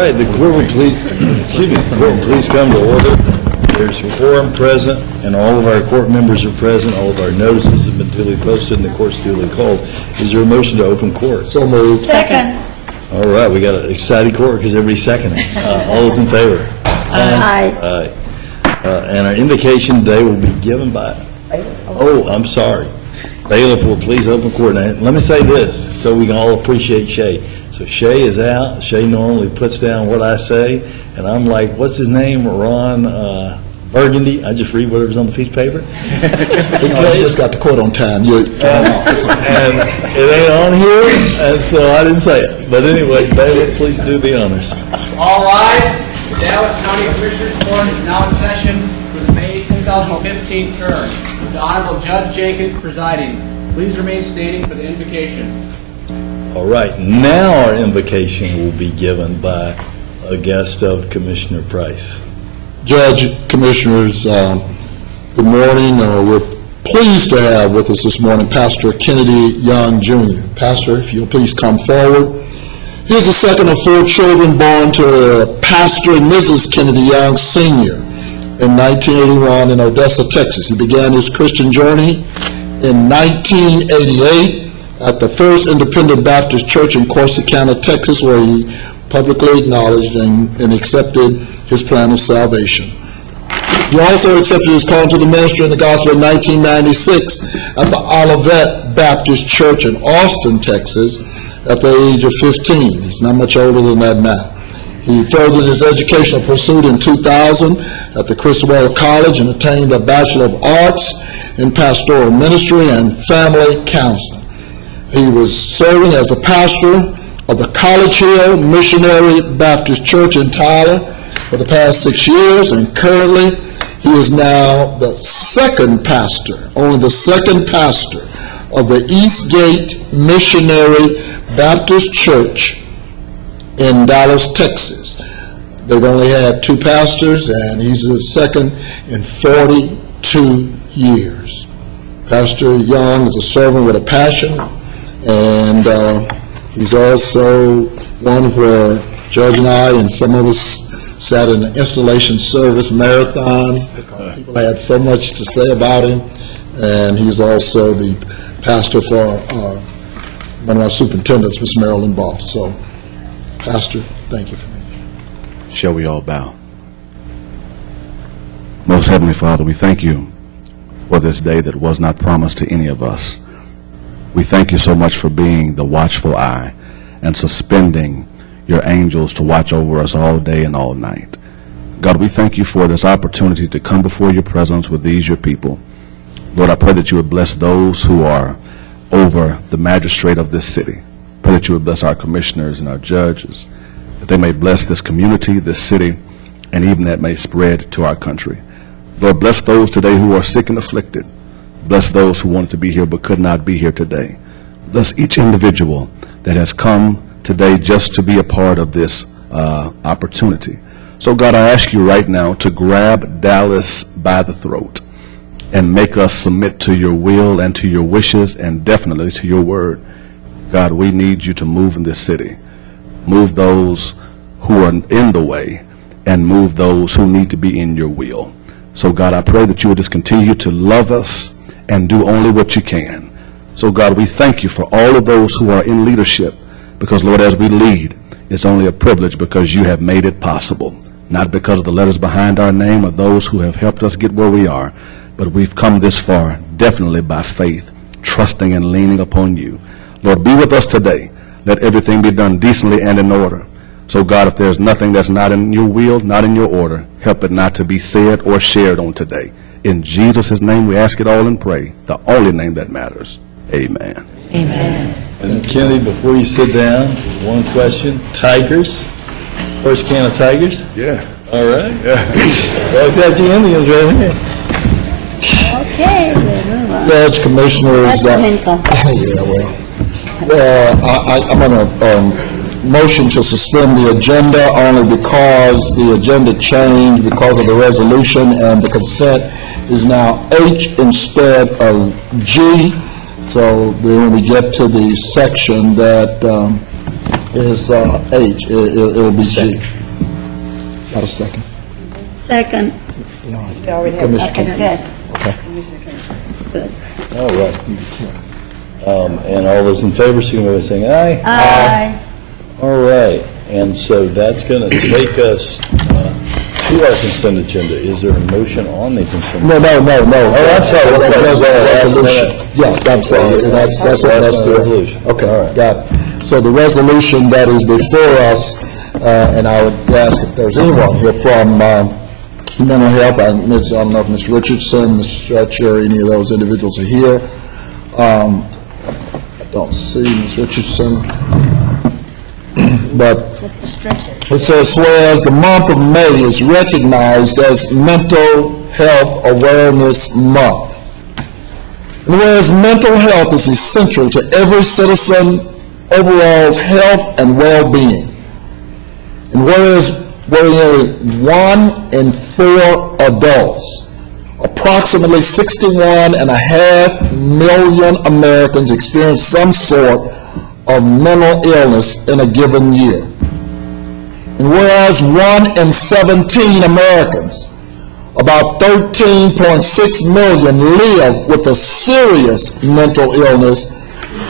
right, the court will please, come to order. There's a quorum present, and all of our court members are present. All of our notices have been duly posted, and the court's duly called. Is there a motion to open court? So moved. Second. All right, we got an exciting court because everybody's seconding. All those in favor? Aye. Aye. And our invocation today will be given by, I'm sorry. Bailiff will please open court. Now, let me say this so we can all appreciate Shay. So Shay is out. Shay normally puts down what I say, and I'm like, what's his name? Ron Burgundy. I just read whatever's on the piece of paper. You just got the court on time. And it ain't on here, and so I didn't say it. But anyway, Bailiff, please do the honors. All rise. The Dallas County Commissioners Court is now in session for the May 2015 term. The Honorable Judge Jenkins presiding. Please remain standing for the invocation. All right, now our invocation will be given by a guest of Commissioner Price. Judge, Commissioners, good morning. We're pleased to have with us this morning Pastor Kennedy Young, Jr. Pastor, if you'll please come forward. He's the second of 4 children born to Pastor and Mrs. Kennedy Young, Sr. in 1981 in Odessa, Texas. He began his Christian journey in 1988 at the First Independent Baptist Church in Corsicana, Texas, where he publicly acknowledged and accepted his plan of salvation. He also accepted his call to the ministry in the gospel in 1996 at the Olivet Baptist Church in Austin, Texas, at the age of 15. He's not much older than that now. He furthered his educational pursuit in 2000 at the Criswell College and attained a Bachelor of Arts in Pastoral Ministry and Family Counseling. He was serving as the pastor of the College Hill Missionary Baptist Church in Tyler for the past 6 years, and currently he is now the second pastor, only the second pastor of the Eastgate Missionary Baptist Church in Dallas, Texas. They've only had 2 pastors, and he's the second in 42 years. Pastor Young is a servant with a passion, and he's also one where Judge and I and some of us sat in an installation service marathon. People had so much to say about him, and he's also the pastor for one of our superintendents, Ms. Marilyn Boss. So, Pastor, thank you for me. Shall we all bow? Most Heavenly Father, we thank you for this day that was not promised to any of us. We thank you so much for being the watchful eye and suspending your angels to watch over us all day and all night. God, we thank you for this opportunity to come before your presence with these, your people. Lord, I pray that you would bless those who are over the magistrate of this city. Pray that you would bless our commissioners and our judges, that they may bless this community, this city, and even that may spread to our country. Lord, bless those today who are sick and afflicted. Bless those who wanted to be here but could not be here today. Bless each individual that has come today just to be a part of this opportunity. So God, I ask you right now to grab Dallas by the throat and make us submit to your will and to your wishes and definitely to your word. God, we need you to move in this city. Move those who are in the way and move those who need to be in your will. So God, I pray that you will just continue to love us and do only what you can. So God, we thank you for all of those who are in leadership, because Lord, as we lead, it's only a privilege because you have made it possible. Not because of the letters behind our name or those who have helped us get where we are, but we've come this far definitely by faith, trusting and leaning upon you. Lord, be with us today. Let everything be done decently and in order. So God, if there's nothing that's not in your will, not in your order, help it not to be said or shared on today. In Jesus' name we ask it all and pray, the only name that matters. Amen. Amen. And Kennedy, before you sit down, one question. Tigers? First can of Tigers? Yeah. All right. Yeah. Well, that's the Indians right here. Okay, we'll move on. Judge, Commissioners, Lincoln. I'm going to motion to suspend the agenda only because the agenda changed because of the resolution, and the consent is now H instead of G. So then when we get to the section that is H. It'll be G. Got a second? Second. Commissioner King. Good. Okay. Good. All right. And all those in favor, signify by saying aye. Aye. All right, and so that's going to take us to our consent agenda. Is there a motion on the consent? No. Oh, I'm sorry. There's a resolution. Yeah, I'm sorry. That's what that's doing. Resolution. All Okay, right. got it. So the resolution that is before us, and I would ask if there's anyone here from mental health. I don't know if Ms. Richardson, Ms. Stretcher, any of those individuals are here. I don't see Ms. Richardson. But Mr. Stretcher. it says, whereas the month of May is recognized as Mental Health Awareness Month, and whereas mental health is essential to every citizen overall health and well-being, and whereas 1 in 4 adults, approximately 61.5 million Americans experience some sort of mental illness in a given year. And whereas 1 in 17 Americans, about 13.6 million, live with a serious mental illness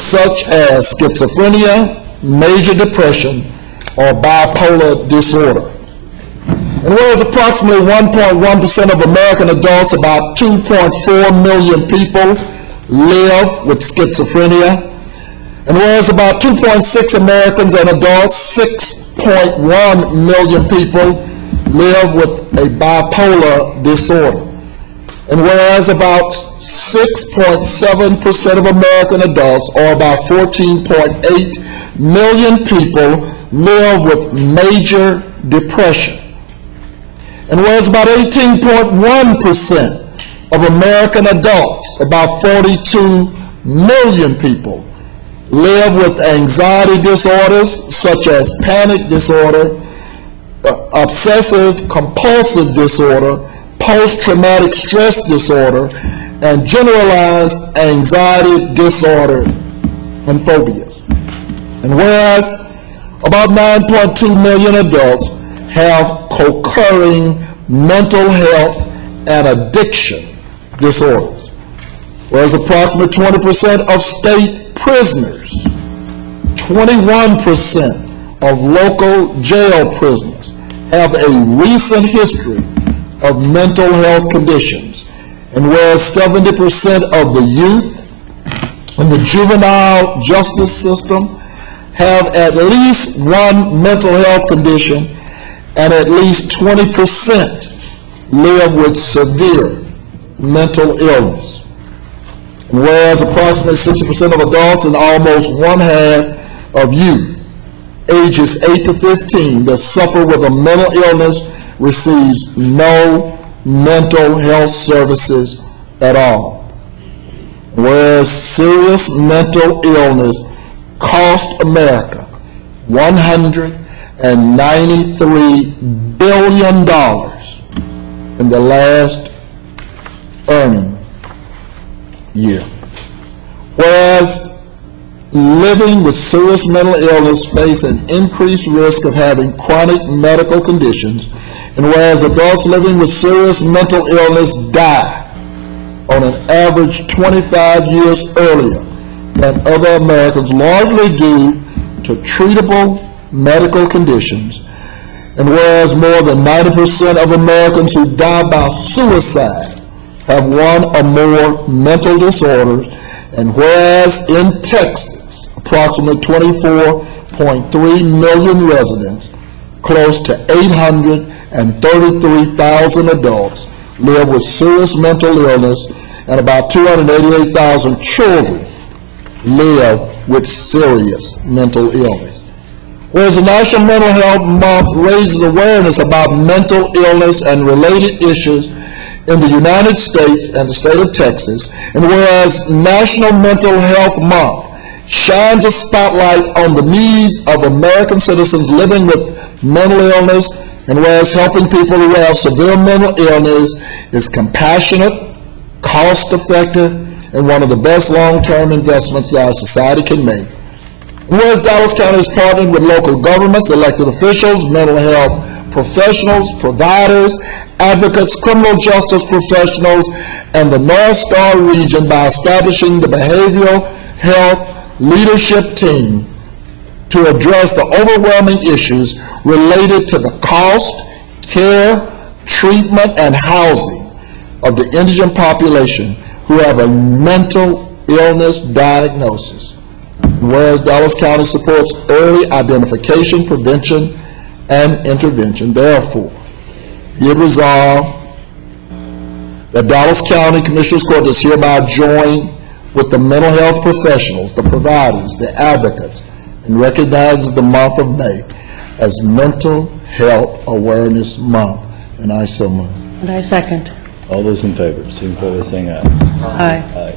such as schizophrenia, major depression, or bipolar disorder. And whereas approximately 1.1% of American adults, about 2.4 million people, live with schizophrenia, and whereas about 2.6 Americans and adults, 6.1 million people, live with a bipolar disorder. And whereas about 6.7% of American adults, or about 14.8 million people, live with major depression. And whereas about 18.1% of American adults, about 42 million people, live with anxiety disorders such as panic disorder, obsessive compulsive disorder, post-traumatic stress disorder, and generalized anxiety disorder and phobias. And whereas about 9.2 million adults have co-occurring mental health and addiction disorders, whereas approximately 20% of state prisoners, 21% of local jail prisoners have a recent history of mental health conditions, and whereas 70% of the youth in the juvenile justice system have at least one mental health condition, and at least 20% live with severe mental illness. And whereas approximately 60% of adults and almost 1/2 of youth, ages 8 to 15, that suffer with a mental illness receives no mental health services at all. Whereas serious mental illness cost America $193 billion in the last earning year. Whereas living with serious mental illness face an increased risk of having chronic medical conditions, and whereas adults living with serious mental illness die on an average 25 years earlier than other Americans, largely due to treatable medical conditions, and whereas more than 90% of Americans who die by suicide have one or more mental disorders, and whereas in Texas, approximately 24.3 million residents, close to 833,000 adults live with serious mental illness, and about 288,000 children live with serious mental illness. Whereas the National Mental Health Month raises awareness about mental illness and related issues in the United States and the state of Texas, and whereas National Mental Health Month shines a spotlight on the needs of American citizens living with mental illness, and whereas helping people who have severe mental illness is compassionate, cost-effective, and one of the best long-term investments that our society can make. Whereas Dallas County is partnered with local governments, elected officials, mental health professionals, providers, advocates, criminal justice professionals, and the North Star region by establishing the Behavioral Health Leadership Team to address the overwhelming issues related to the cost, care, treatment, and housing of the indigent population who have a mental illness diagnosis. Whereas Dallas County supports early identification, prevention, and intervention, therefore, be it resolved that Dallas County Commissioners Court does hereby join with the mental health professionals, the providers, the advocates, and recognizes the month of May as Mental Health Awareness Month. And I so move. And I second. All those in favor, signify by saying aye. Aye. Aye.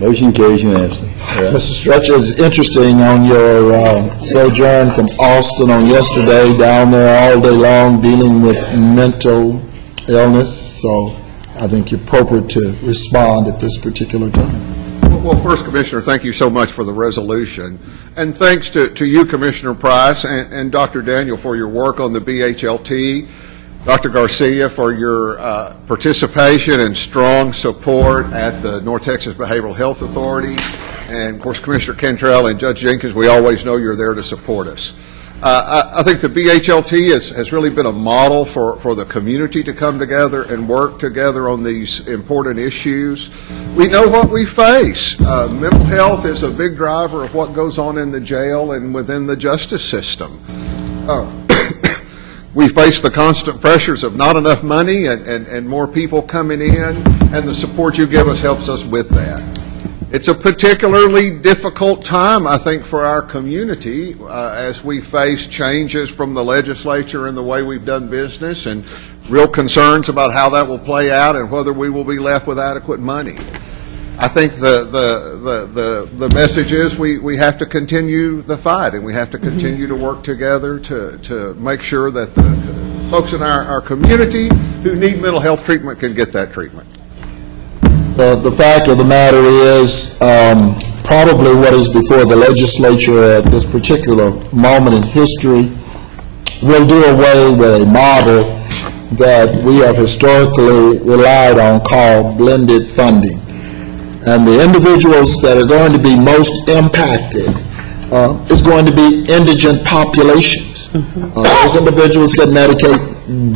Motion carries unanimously. Mr. Stretcher, it's interesting on your sojourn from Austin on yesterday, down there all day long dealing with mental illness, so I think you're appropriate to respond at this particular time. Well, first, Commissioner, thank you so much for the resolution. And thanks to you, Commissioner Price, and Dr. Daniel for your work on the BHLT, Dr. Garcia for your participation and strong support at the North Texas Behavioral Health Authority, and of course, Commissioner Cantrell and Judge Jenkins, we always know you're there to support us. I think the BHLT has really been a model for the community to come together and work together on these important issues. We know what we face. Mental health is a big driver of what goes on in the jail and within the justice system. We face the constant pressures of not enough money and more people coming in, and the support you give us helps us with that. It's a particularly difficult time, I think, for our community as we face changes from the legislature in the way we've done business and real concerns about how that will play out and whether we will be left with adequate money. I think the message is we have to continue the fight, and we have to continue to work together to make sure that the folks in our community who need mental health treatment can get that treatment. The fact of the matter is, probably what is before the legislature at this particular moment in history will do away with a model that we have historically relied on called blended funding. And the individuals that are going to be most impacted is going to be indigent populations. Those individuals get Medicaid,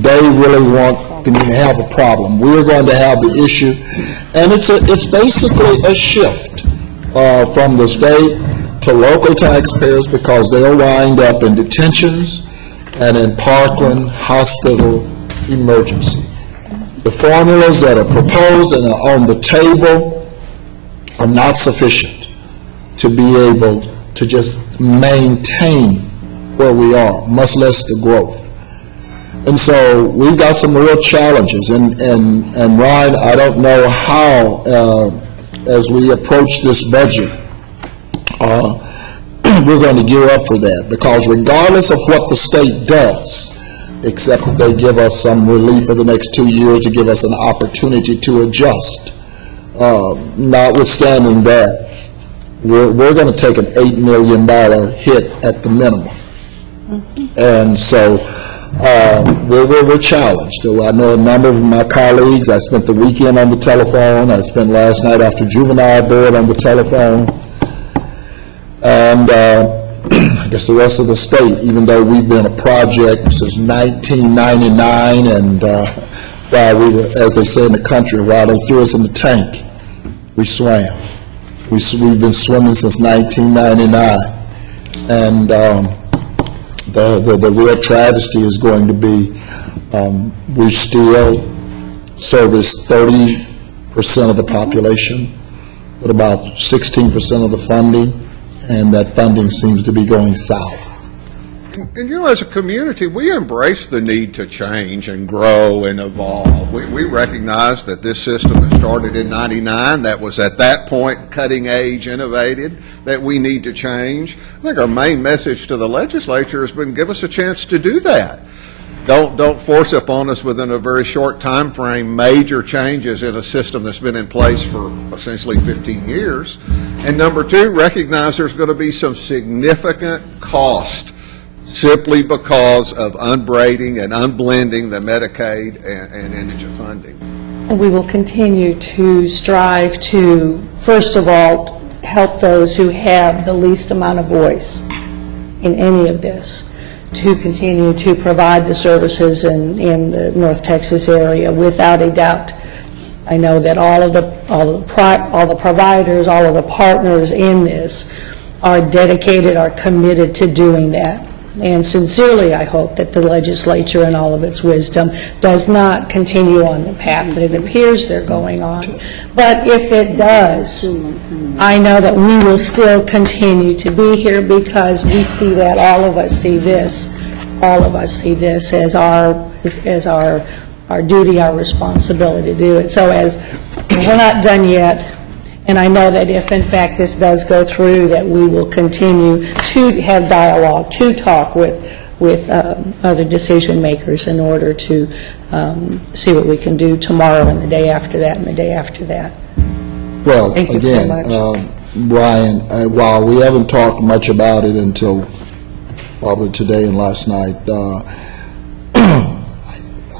they really can have a problem. We're going to have the issue, and it's basically a shift from the state to local taxpayers because they'll wind up in detentions and in Parkland Hospital emergency. The formulas that are proposed and are on the table are not sufficient to be able to just maintain where we are, much less the growth. And so we've got some real challenges. And Ryan, I don't know how, as we approach this budget, we're going to gear up for that. Because regardless of what the state does, except that they give us some relief for the next 2 years to give us an opportunity to adjust, notwithstanding that, we're going to take an $8 million hit at the minimum. And so we're challenged. I know a number of my colleagues. I spent the weekend on the telephone. I spent last night after juvenile board on the telephone. And I guess the rest of the state, even though we've been a project since 1999, and while we were, as they say in the country, while they threw us in the tank, we swam. We've been swimming since 1999. And the real travesty is going to be we still service 30% of the population with about 16% of the funding, and that funding seems to be going south. And you know, as a community, we embrace the need to change and grow and evolve. We recognize that this system that started in '99, that was at that point cutting edge, innovated, that we need to change. I think our main message to the legislature has been give us a chance to do that. don't force upon us within a very short time frame major changes in a system that's been in place for essentially 15 years. And number two, recognize there's going to be some significant cost simply because of unbraiding and unblending the Medicaid and indigent funding. And we will continue to strive to, first of all, help those who have the least amount of voice in any of this, to continue to provide the services in the North Texas area without a doubt. I know that all the providers, all of the partners in this are dedicated, are committed to doing that. And sincerely, I hope that the legislature, in all of its wisdom, does not continue on the path that it appears they're going on. But if it does, I know that we will still continue to be here because we see that, all of us see this as our duty, our responsibility to do it. So as we're not done yet, and I know that if, in fact, this does go through, that we will continue to have dialogue, to talk with other decision makers in order to see what we can do tomorrow and the day after that and the day after that. Well, Thank you so again, much. Brian, while we haven't talked much about it until probably today and last night, I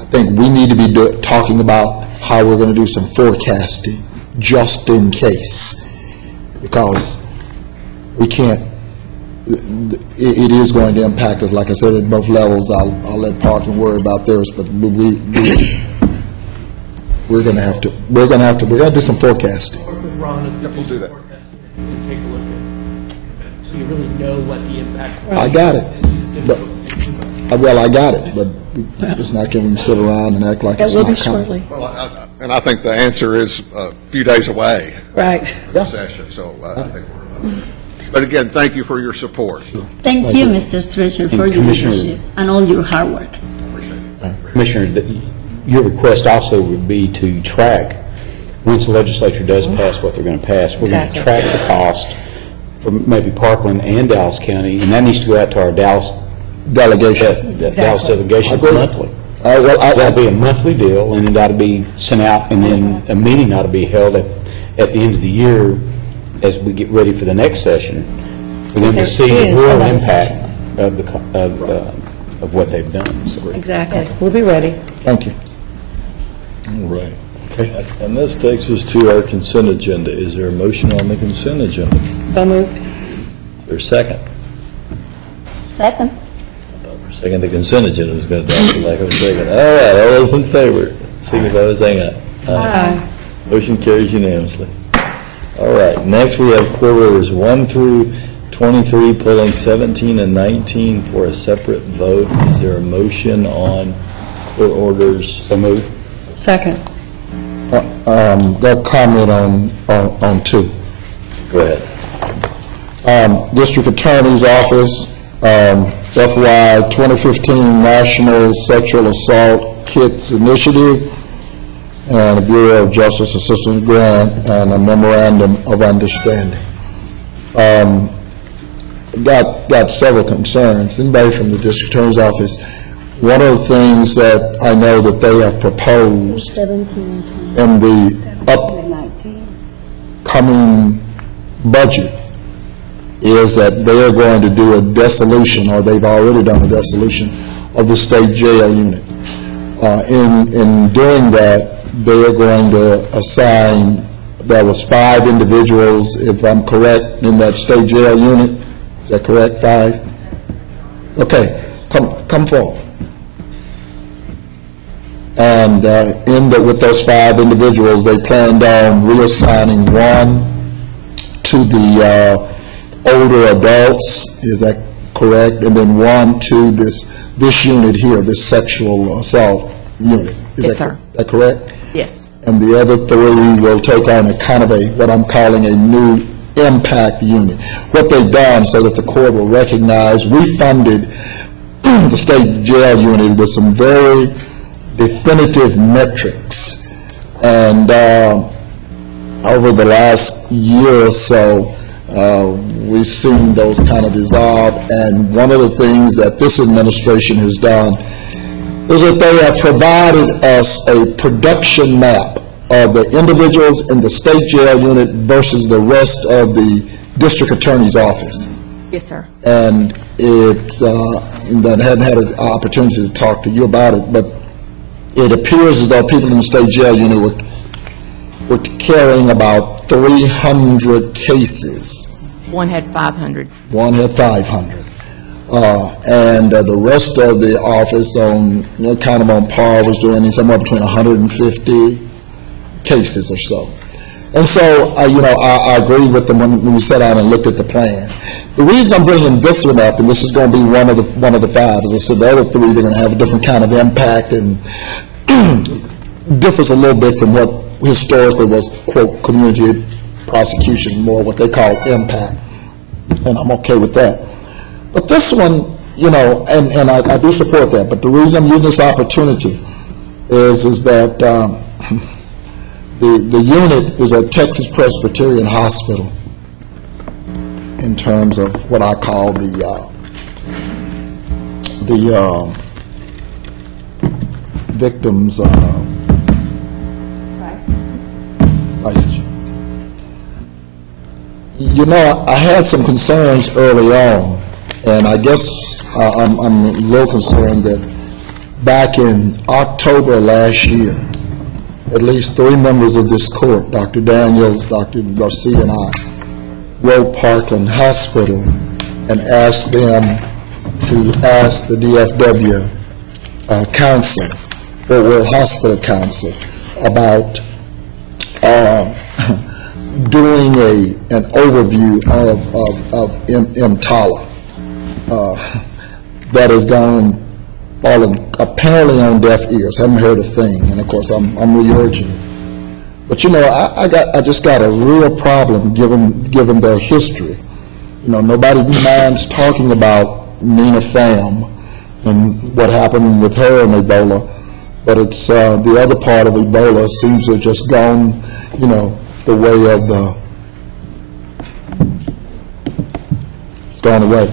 think we need to be talking about how we're going to do some forecasting just in case, because we can't, it is going to impact us, like I said, at both levels. I'll let Parkland worry about theirs, but we're going to do some forecasting. We'll do that. And take a look at, so you really know what the impact. I got it, but, I got it, but it's not going to sit around and act like That it's will not be coming. shortly. Well, and I think the answer is a few days away, Right. Yeah. session, so I think we're, but again, thank you for your support. Thank you, Mr. Stretcher, for your Commissioner- leadership and all your hard work. Commissioner, your request also would be to track, once the legislature does pass what they're going to pass, we're going to Exactly. track the cost for maybe Parkland and Dallas County, and that needs to go out to our Dallas Delegation. Dallas delegation Agree. monthly. Well, That'll be a monthly deal, and it ought to be sent out, and then a meeting ought to be held at the end of the year as we get ready for the next session, for them to There see the is real another impact of what they've done. So Exactly. We'll be ready. Thank you. All right. And this takes us to our consent agenda. Is there a motion on the consent agenda? So moved. Is there a second? Second. Second, the consent agenda was going to die for lack of a second. All right, all those in favor, signify by saying aye. Aye. Motion carries unanimously. All right, next we have court orders 1 through 23, pulling 17 and 19 for a separate vote. Is there a motion on court orders? So moved. Second. Got a comment on two. Go ahead. District Attorney's Office, FY 2015 National Sexual Assault Kits Initiative, and the Bureau of Justice Assistance Grant, and a memorandum of understanding. Got several concerns. Anybody from the District Attorney's Office? One of the things that I know that they have proposed 17 and in the 19. upcoming budget is that they are going to do a dissolution, or they've already done a dissolution, of the state jail unit. In doing that, they are going to assign, there was 5 individuals, if I'm correct, in that state jail unit. Is that correct, 5? Okay, come forward. And with those 5 individuals, they planned on reassigning one to the older adults, is that correct? And then one to this unit here, this sexual assault unit. Yes, sir. Is that correct? Yes. And the other 3 will take on a kind of what I'm calling a new impact unit. What they've done, so that the court will recognize, we funded the state jail unit with some very definitive metrics. And over the last year or so, we've seen those kind of dissolve. And one of the things that this administration has done is that they have provided us a production map of the individuals in the state jail unit versus the rest of the district attorney's office. Yes, sir. And that hadn't had an opportunity to talk to you about it, but it appears as though people in the state jail unit were carrying about 300 cases. One had 500. One had 500. And the rest of the office kind of on par was doing somewhere between 150 cases or so. And so, I agreed with them when we sat down and looked at the plan. The reason I'm bringing this one up, and this is going to be one of the five, as I said, the other three, they're going to have a different kind of impact and differs a little bit from what historically was, quote, community prosecution, more what they call impact. And I'm okay with that. But this one, and I do support that, but the reason I'm using this opportunity is that the unit is at Texas Presbyterian Hospital in terms of what I call the victims' licensure. I had some concerns early on, and I guess I'm a little concerned that back in October last year, at least 3 members of this court, Dr. Daniels, Dr. Garcia, and I, wrote Parkland Hospital and asked them to ask the DFW council, Fort Worth Hospital Council, about doing an overview of EMTALA that has fallen apparently on deaf ears. Haven't heard a thing, and of course I'm re-urging it. But I just got a real problem given their history. Nobody minds talking about Nina Pham and what happened with her and Ebola, but it's the other part of Ebola seems to have just gone, the way of it's gone away.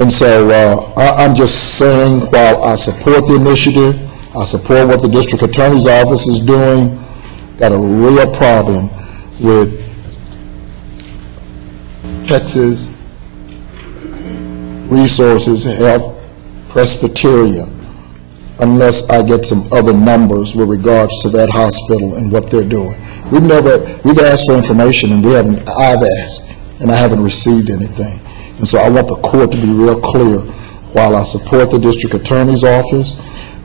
And so I'm just saying, while I support the initiative, I support what the district attorney's office is doing, got a real problem with Texas Resources Health Presbyterian, unless I get some other numbers with regards to that hospital and what they're doing. We've asked for information, and I've asked, and I haven't received anything. And so I want the court to be real clear. While I support the district attorney's office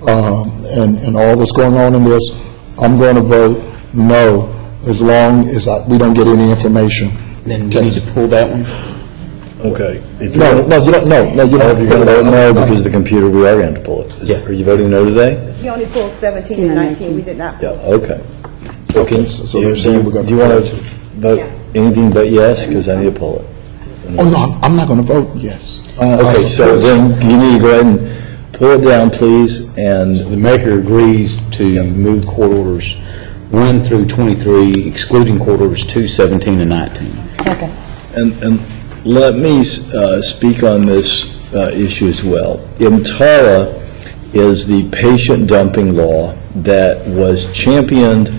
and all that's going on in this, I'm going to vote no as long as we don't get any information. Then you need to pull that one? Okay. No, you don't. No, you don't. You're going to vote no because of the computer, we are going to pull it. Yeah. Are you voting no today? He only pulled 17 and 19, we did not Yeah, pull. okay. Okay, so they're saying we're going Do to you pull want to vote anything but yes, because I need to pull it? Oh, no, I'm not going to vote yes. Okay, so then you need to go ahead and pull it down, please, and The mayor agrees to move court orders 1 through 23, excluding court orders 2, 17, and 19. Second. And let me speak on this issue as well. EMTALA is the patient dumping law that was championed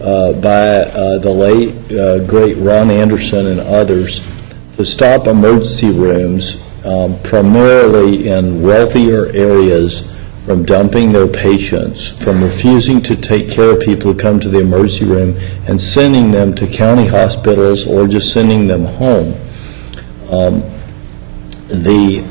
by the late, great Ron Anderson and others to stop emergency rooms, primarily in wealthier areas, from dumping their patients, from refusing to take care of people who come to the emergency room and sending them to county hospitals or just sending them home. The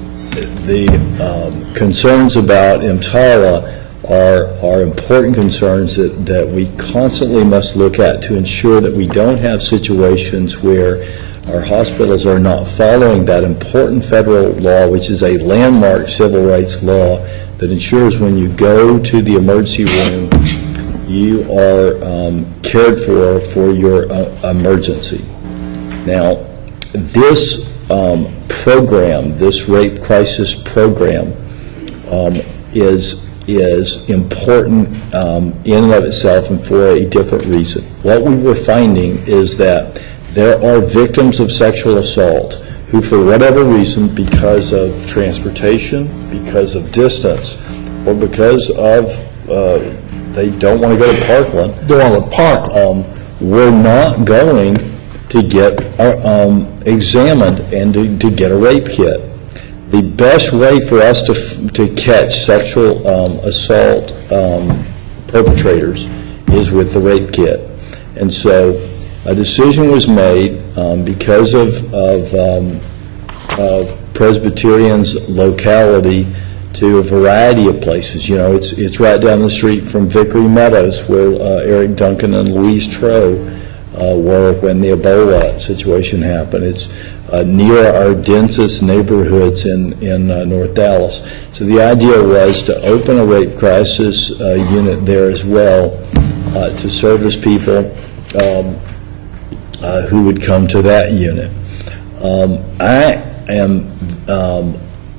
concerns about EMTALA are important concerns that we constantly must look at to ensure that we don't have situations where our hospitals are not following that important federal law, which is a landmark civil rights law that ensures when you go to the emergency room, you are cared for your emergency. Now, this program, this rape crisis program, is important in and of itself and for a different reason. What we were finding is that there are victims of sexual assault who, for whatever reason, because of transportation, because of distance, or because of, they don't want to go to Parkland, They're on the park. we're not going to get examined and to get a rape kit. The best way for us to catch sexual assault perpetrators is with the rape kit. And so a decision was made because of Presbyterian's locality to a variety of places. You know, it's right down the street from Vickery Meadows, where Eric Duncan and Louise Troe were when the Ebola situation happened. It's near our densest neighborhoods in North Dallas. So the idea was to open a rape crisis unit there as well to service people who would come to that unit. I am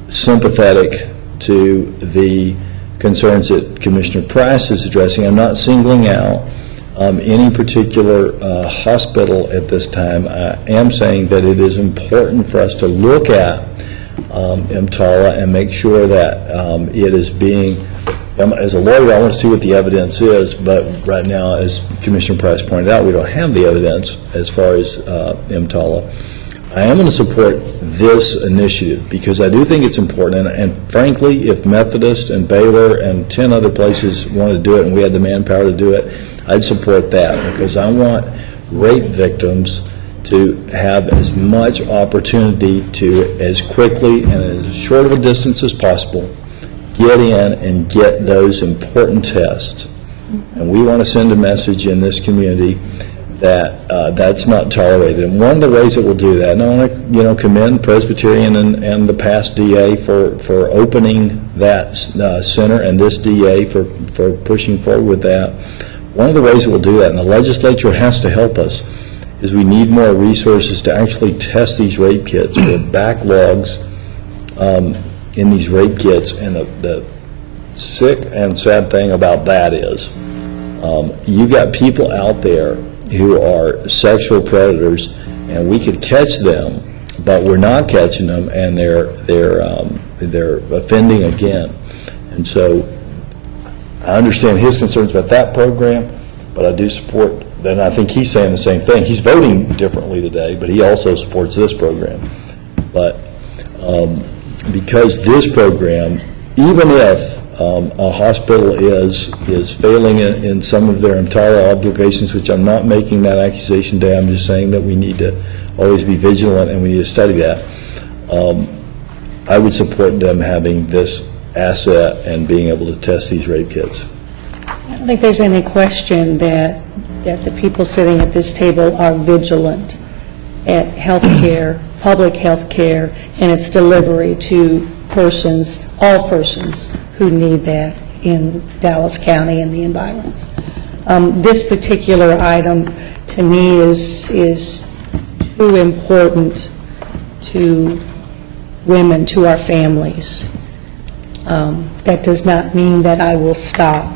sympathetic to the concerns that Commissioner Price is addressing. I'm not singling out any particular hospital at this time. I am saying that it is important for us to look at EMTALA and make sure that it is being, as a lawyer, I want to see what the evidence is, but right now, as Commissioner Price pointed out, we don't have the evidence as far as EMTALA. I am going to support this initiative because I do think it's important, and frankly, if Methodist and Baylor and 10 other places want to do it and we had the manpower to do it, I'd support that because I want rape victims to have as much opportunity to, as quickly and as short of a distance as possible, get in and get those important tests. And we want to send a message in this community that that's not tolerated. And one of the ways that we'll do that, and I want to commend Presbyterian and the past DA for opening that center and this DA for pushing forward with that. One of the ways that we'll do that, and the legislature has to help us, is we need more resources to actually test these rape kits. There are backlogs in these rape kits, and the sick and sad thing about that is you've got people out there who are sexual predators, and we could catch them, but we're not catching them, and they're offending again. And so I understand his concerns about that program, but I do support, and I think he's saying the same thing. He's voting differently today, but he also supports this program. But because this program, even if a hospital is failing in some of their entire obligations, which I'm not making that accusation today, I'm just saying that we need to always be vigilant and we need to study that. I would support them having this asset and being able to test these rape kits. I don't think there's any question that the people sitting at this table are vigilant at health care, public health care, and its delivery to persons, all persons who need that in Dallas County and the environs. This particular item, to me, is too important to women, to our families. That does not mean that I will stop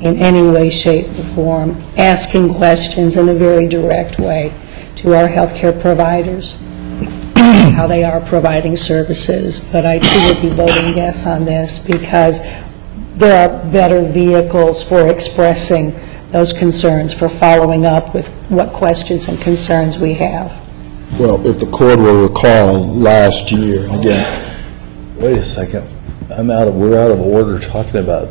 in any way, shape, or form asking questions in a very direct way to our healthcare providers, how they are providing services, but I too would be voting yes on this because there are better vehicles for expressing those concerns, for following up with what questions and concerns we have. Well, if the court will recall last year, and again, Wait a second. We're out of order talking about,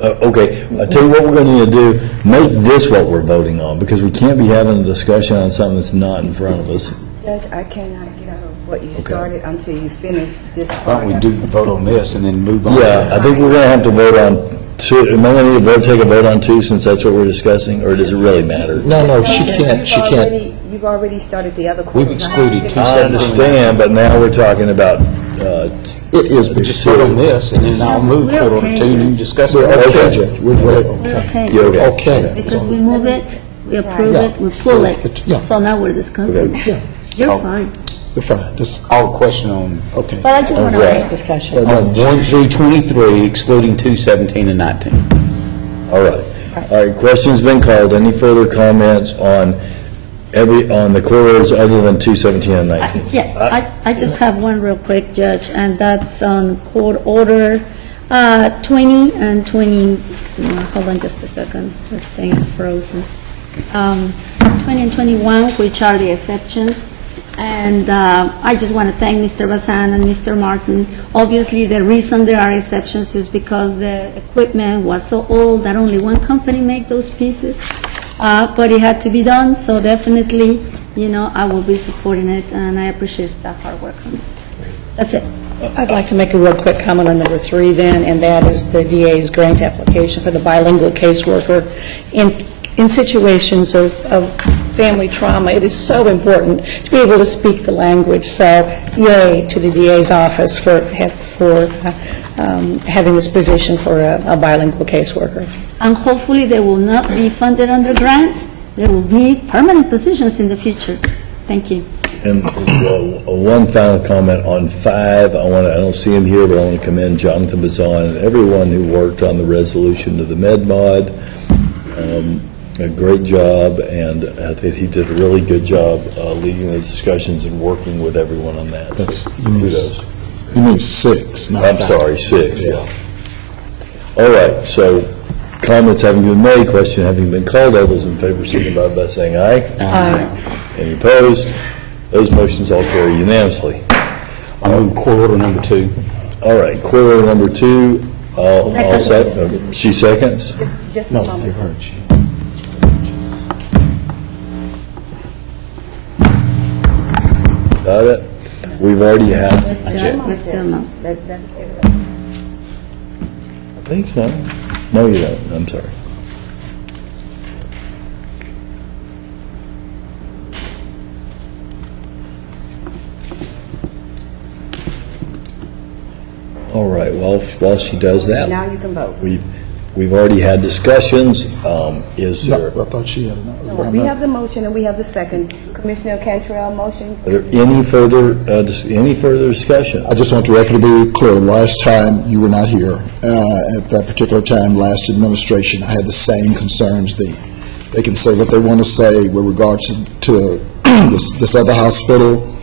okay, I'll tell you what we're going to need to do. Make this what we're voting on, because we can't be having a discussion on something that's not in front of us. Judge, I cannot get out of what you started until you finish this part. Why don't we vote on this and then move on? Yeah, I think we're going to have to vote on two. Am I going to take a vote on two since that's what we're discussing, or does it really matter? no, she can't. You've already started the other court. We've excluded I 217. understand, but now we're talking about, It is We just vote on this, and then I'll move We're forward on okay. 2 and discuss We're it. okay, Judge. We're okay. Okay. you're okay. Okay. Because we move it, we approve Yeah. it, we pull it. Yeah. So now we're discussing. Yeah, You're fine. you're fine. Just, All question on okay. But I just want to Right. ask, Discussion. 1 through 23, excluding 2, 17, and 19. All right. All right, question's been called. Any further comments on the court orders other than 217 and 19? yes, I just have one real quick, Judge, and that's on court order 20 and 20, hold on just a second, this thing is frozen. 20 and 21, which are the exceptions. And I just want to thank Mr. Bazan and Mr. Martin. Obviously, the reason there are exceptions is because the equipment was so old that only one company made those pieces. But it had to be done, so definitely, I will be supporting it, and I appreciate staff hard work on this. That's it. I'd like to make a real quick comment on number 3 then, and that is the DA's grant application for the bilingual caseworker. In situations of family trauma, it is so important to be able to speak the language. So yay to the DA's office for having this position for a bilingual caseworker. And hopefully they will not be funded under grants. There will be permanent positions in the future. Thank you. And one final comment on 5, I don't see him here, but I want to commend Jonathan Bazan and everyone who worked on the resolution of the MedMod. A great job, and I think he did a really good job leading those discussions and working with everyone on that. Kudos. You mean 6, not 5. I'm sorry, 6, yeah. All right, so comments having been made, question having been called, all those in favor signify by saying aye. Aye. Any opposed? Those motions all carry unanimously. I move court order number 2. All right, court order number 2, I'll second. She seconds? Just No, a moment. you heard. Got it? We've already had, We still know. That's it. I think so. No, you don't, I'm sorry. All right, while she does that, Now you can vote. we've already had discussions. Is No, there, I thought she had another. No, we have the motion and we have the second. Commissioner Cantrell, motion. are there any further discussion? I just want the record to be clear. Last time, you were not here. At that particular time, last administration, I had the same concerns then. They can say what they want to say with regards to this other hospital.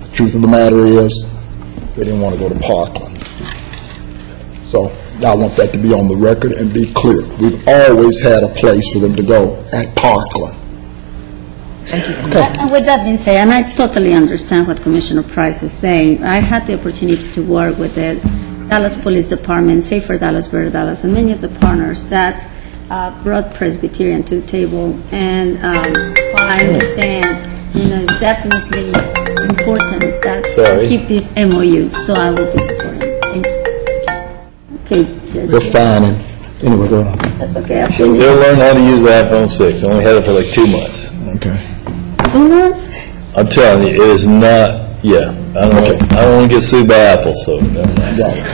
The truth of the matter is, they didn't want to go to Parkland. So I want that to be on the record and be clear. We've always had a place for them to go at Parkland. And with that being said, and I totally understand what Commissioner Price is saying, I had the opportunity to work with the Dallas Police Department, Safer Dallas, Better Dallas, and many of the partners that brought Presbyterian to the table. And while I understand, it's definitely important that Sorry. we keep this MOU, so I will be supporting it. Thank you. Okay, They're fine. And anyway, go ahead. that's okay. Still learn how to use the iPhone 6. I only had it for like 2 months. Okay. 2 months? I'm telling you, it is not, yeah. I don't want to get sued by Apple, so never mind. Got it.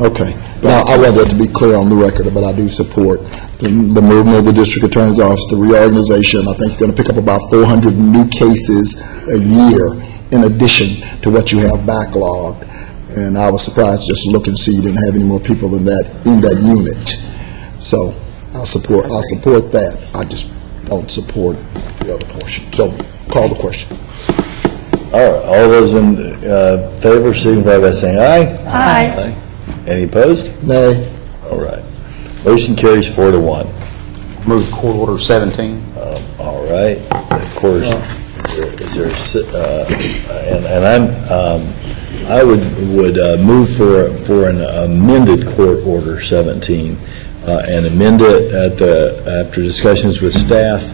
Okay. Now, I want that to be clear on the record, but I do support the movement of the district attorney's office, the reorganization. I think you're going to pick up about 400 new cases a year in addition to what you have backlogged. And I was surprised just to look and see you didn't have any more people than that in that unit. So I'll support that. I just don't support the other portion. So call the question. All right, all those in favor signify by saying aye. Aye. Any opposed? Nay. All right. Motion carries 4-1. Move court order 17. All right. Of course, I would move for an amended court order 17 and amend it after discussions with staff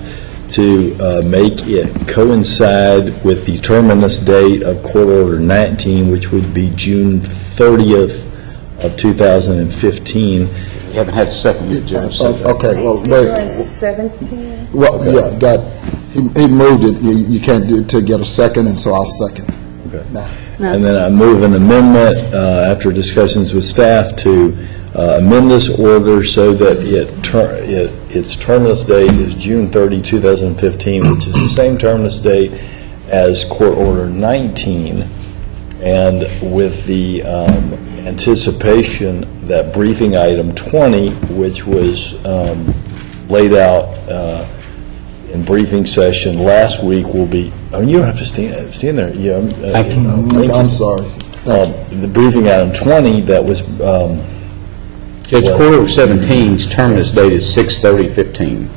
to make it coincide with the terminus date of court order 19, which would be June 30th of 2015. We haven't had a second yet, Judge. Okay, well, You're wait. doing 17? Well, yeah, he moved it. You can't do it to get a second, and so I'll second. Okay. Now, And then I move an amendment after discussions with staff to amend this order so that its terminus date is June 30, 2015, which is the same terminus date as Court Order 19, and with the anticipation that briefing item 20, which was laid out in briefing session last week, will be, you don't have to stand there. Thank you. I'm sorry. The briefing item 20 that was Judge Cordova 17's terminus date is 6/30/15.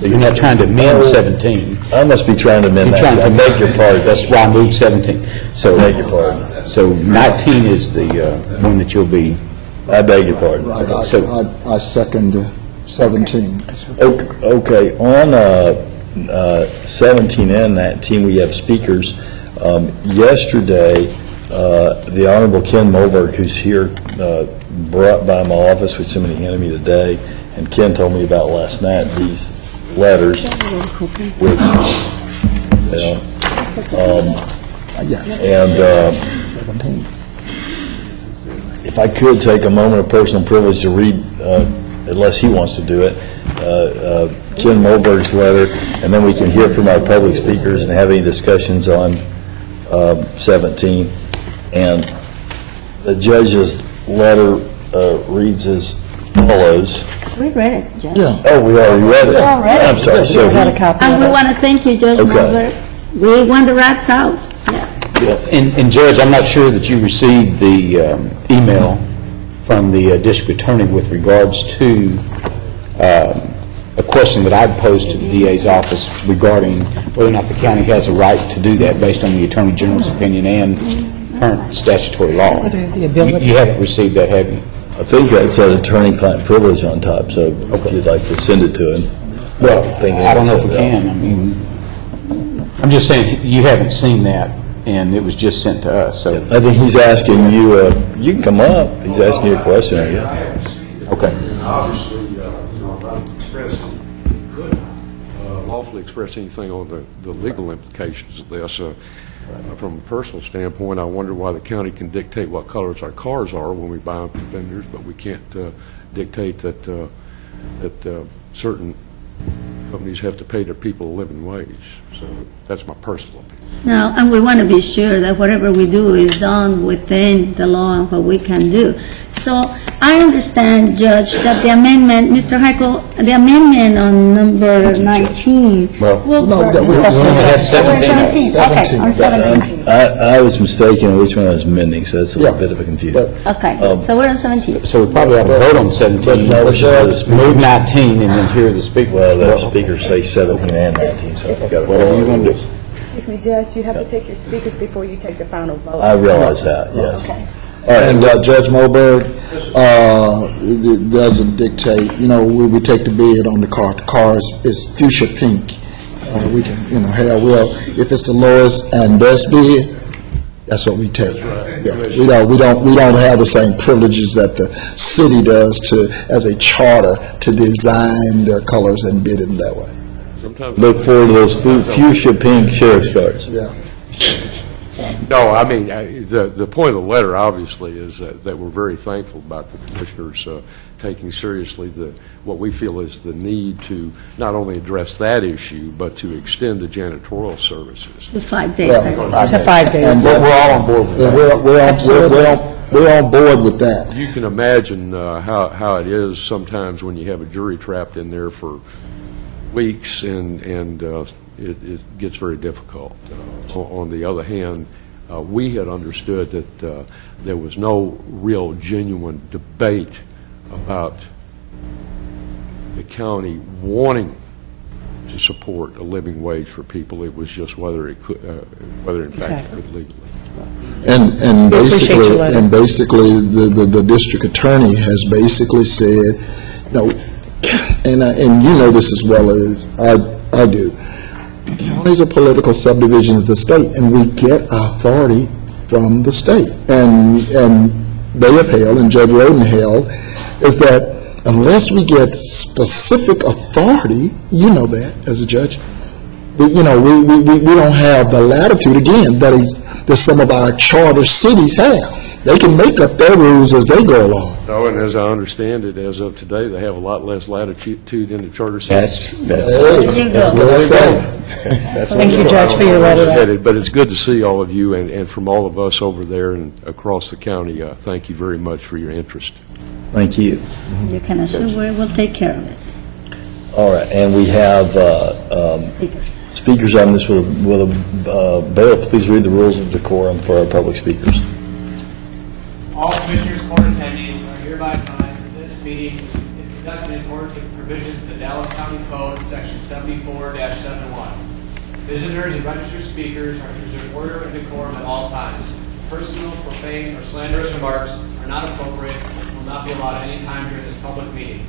So you're not trying to amend 17. I must be trying to amend You're that. trying I to beg your pardon. That's why I moved 17. So, I beg your pardon. so 19 is the one that you'll be, I beg your pardon. I second 17. Okay, on 17 and 19, we have speakers. Yesterday, the Honorable Ken Moberg, who's here, brought by my office, which somebody handed me today, and Ken told me about last night, these letters, which, and 17. if I could take a moment of personal privilege to read, unless he wants to do it, Ken Moberg's letter, and then we can hear from our public speakers and have any discussions on 17. And the judge's letter reads as follows. We read it, Judge. Yeah. Oh, we already read it. all read it. I'm sorry. So We got a he- copy And of we it. want to thank you, Judge Okay. Mulberg. We want the rats out. Yeah. and Judge, I'm not sure that you received the email from the district attorney with regards to a question that I'd posed to the DA's office regarding whether or not the county has a right to do that based on the Attorney General's opinion and current statutory law. The ability. You haven't received that, have you? I think that said attorney-client privilege on top, so if you'd like to send it to him. Well, think I don't know if we it's- can. I mean, I'm just saying, you haven't seen that, and it was just sent to us, so, I think he's asking you, you can come up, he's asking you a question, I guess. okay. Obviously, I'm not expressing, could lawfully express anything on the legal implications of this. From a personal standpoint, I wonder why the county can dictate what colors our cars are when we buy them from vendors, but we can't dictate that certain companies have to pay their people a living wage. So that's my personal opinion. No, and we want to be sure that whatever we do is done within the law and what we can do. So I understand, Judge, that the amendment, Mr. Heichel, the amendment on number 19. Well, No, we We're on 17. 17, okay, on 17. I was mistaken on which one I was amending, so that's a little Yeah. bit of a confusion. Okay, so we're on 17. So we probably ought to vote on 17, But no, we should have the speaker. move 19, and then hear the speaker. Well, the speakers say 17 and 19, so I forgot. Whatever you're going to do. Excuse me, Judge, you have to take your speakers before you take the final vote. I realize that, yes. Okay. And Judge Moberg, it doesn't dictate, we take the bid on the car. The car is fuchsia pink. We can, hell, well, if it's the lowest and best bid, that's what we take. Yeah, we don't have the same privileges that the city does as a charter, to design their colors and bid them that way. Sometimes Look forward to those fuchsia pink sheriff's cars. Yeah. No, I mean, the point of the letter, obviously, is that we're very thankful about the commissioners taking seriously what we feel is the need to not only address that issue, but to extend the janitorial services. To 5 days. To 5 days. And We're all on board with that. We're on board with that. You can imagine how it is sometimes when you have a jury trapped in there for weeks, and it gets very difficult. On the other hand, we had understood that there was no real genuine debate about the county wanting to support a living wage for people. It was just whether it could, whether in fact it could legally. And We appreciate your basically, letter. the district attorney has basically said, and you know this as well as I do, counties are political subdivisions of the state, and we get our authority from the state. And they have held, and Judge Roden held, is that unless we get specific authority, you know that as a judge, we don't have the latitude, again, that some of our charter cities have. They can make up their rules as they go along. No, and as I understand it, as of today, they have a lot less latitude in the charter cities. There you That's go. what I say. Thank you, Judge, for your letter. But it's good to see all of you, and from all of us over there and across the county, thank you very much for your interest. Thank you. You can assume we will take care of it. All right, and we have Speakers. speakers on this with a bailiff. Please read the rules of decorum for our public speakers. All Commissioners Court attendees are hereby advised that session in accordance with provisions of the Dallas County Code, Section 74-71. Visitors and registered speakers are to preserve order and decorum at all times. Personal, profane, or slanderous remarks are not appropriate and will not be allowed at any time during this public meeting.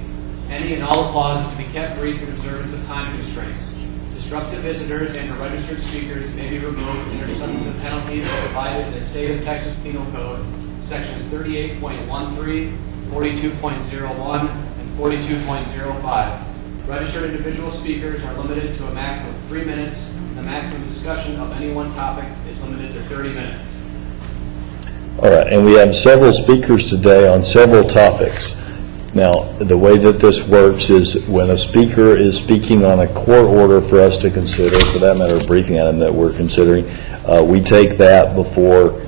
Any and all applause is to be kept brief in observance of time constraints. Disruptive visitors and or registered speakers may be removed and are subject to the penalties provided in the State of Texas Penal Code, Sections 38.13, 42.01, and 42.05. Registered individual speakers are limited to a maximum of 3 minutes, and the maximum discussion of any one topic is limited to 30 minutes. All right, and we have several speakers today on several topics. Now, the way that this works is when a speaker is speaking on a court order for us to consider, for that matter, a briefing item that we're considering, we take that before,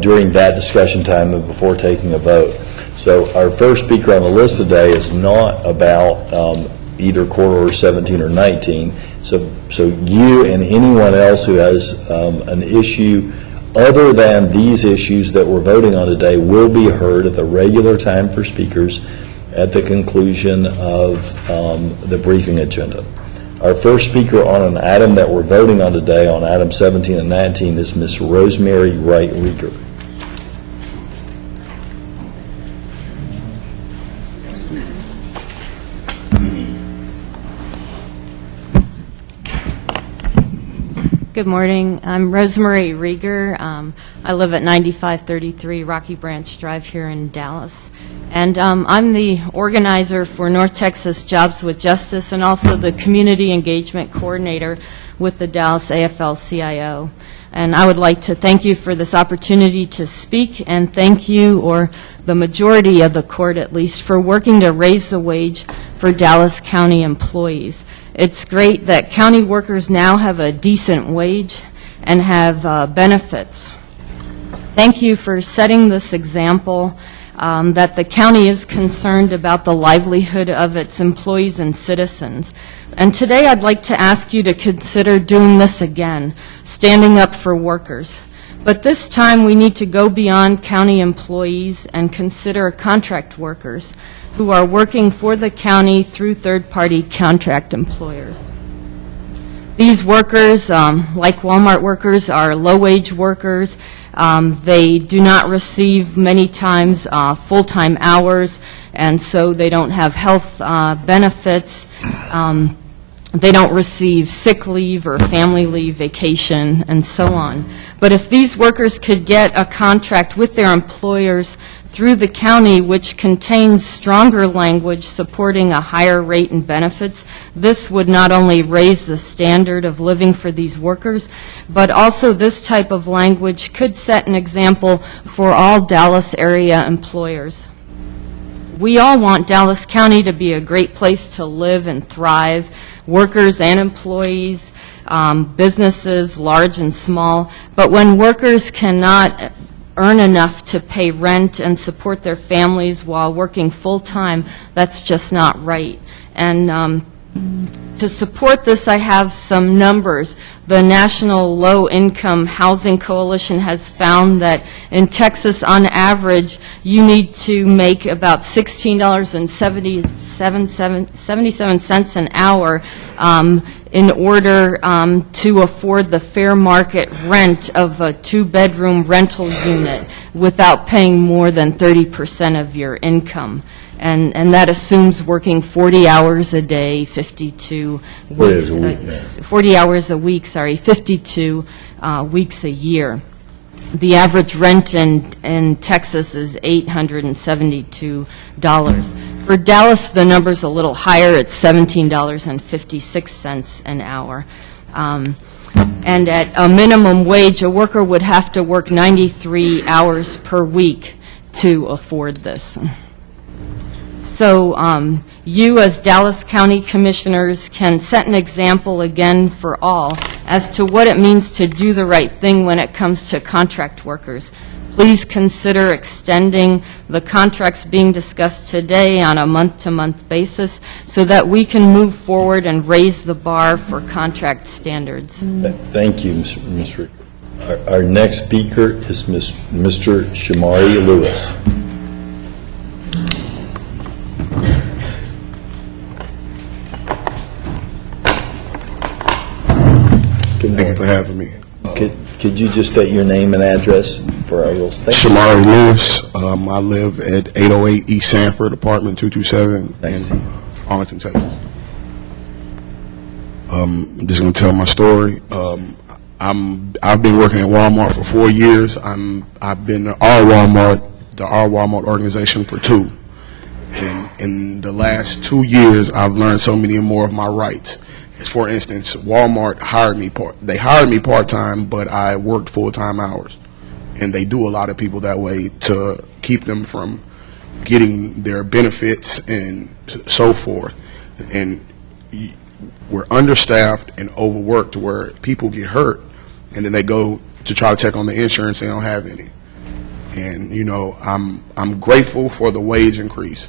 during that discussion time and before taking a vote. So our first speaker on the list today is not about either court order 17 or 19. So you and anyone else who has an issue other than these issues that we're voting on today will be heard at the regular time for speakers at the conclusion of the briefing agenda. Our first speaker on an item that we're voting on today, on item 17 and 19, is Ms. Rosemary Wright Rieger. Good morning. I'm Rosemary Rieger. I live at 9533 Rocky Branch Drive here in Dallas. And I'm the organizer for North Texas Jobs with Justice and also the Community Engagement Coordinator with the Dallas AFL-CIO. And I would like to thank you for this opportunity to speak, and thank you, or the majority of the court at least, for working to raise the wage for Dallas County employees. It's great that county workers now have a decent wage and have benefits. Thank you for setting this example that the county is concerned about the livelihood of its employees and citizens. And today I'd like to ask you to consider doing this again, standing up for workers. But this time we need to go beyond county employees and consider contract workers who are working for the county through third-party contract employers. These workers, like Walmart workers, are low-wage workers. They do not receive many times full-time hours, and so they don't have health benefits. They don't receive sick leave or family leave, vacation, and so on. But if these workers could get a contract with their employers through the county, which contains stronger language supporting a higher rate and benefits, this would not only raise the standard of living for these workers, but also this type of language could set an example for all Dallas area employers. We all want Dallas County to be a great place to live and thrive, workers and employees, businesses, large and small. But when workers cannot earn enough to pay rent and support their families while working full-time, that's just not right. And to support this, I have some numbers. The National Low Income Housing Coalition has found that in Texas, on average, you need to make about $16.77 an hour in order to afford the fair market rent of a two-bedroom rental unit without paying more than 30% of your income. And that assumes working 40 hours a day, 52 weeks, 40 hours a week, 52 weeks a year. The average rent in Texas is $872. For Dallas, the number's a little higher. It's $17.56 an hour. And at a minimum wage, a worker would have to work 93 hours per week to afford this. So you as Dallas County Commissioners can set an example again for all as to what it means to do the right thing when it comes to contract workers. Please consider extending the contracts being discussed today on a month-to-month basis so that we can move forward and raise the bar for contract standards. Thank you, Ms. Rieger. Our next speaker is Mr. Shamari Lewis. Could you just state your name and address for our rules? Thank you. Shamari Lewis. I live at 808 East Sanford, apartment 227 Nice. in Arlington, Texas. I'm just going to tell my story. I've been working at Walmart for 4 years. I've been the R Walmart organization for 2. And in the last 2 years, I've learned so many more of my rights. As for instance, Walmart hired me part-time, but I worked full-time hours. And they do a lot of people that way to keep them from getting their benefits and so forth. And we're understaffed and overworked where people get hurt, and then they go to try to check on the insurance, they don't have any. And, you know, I'm grateful for the wage increase,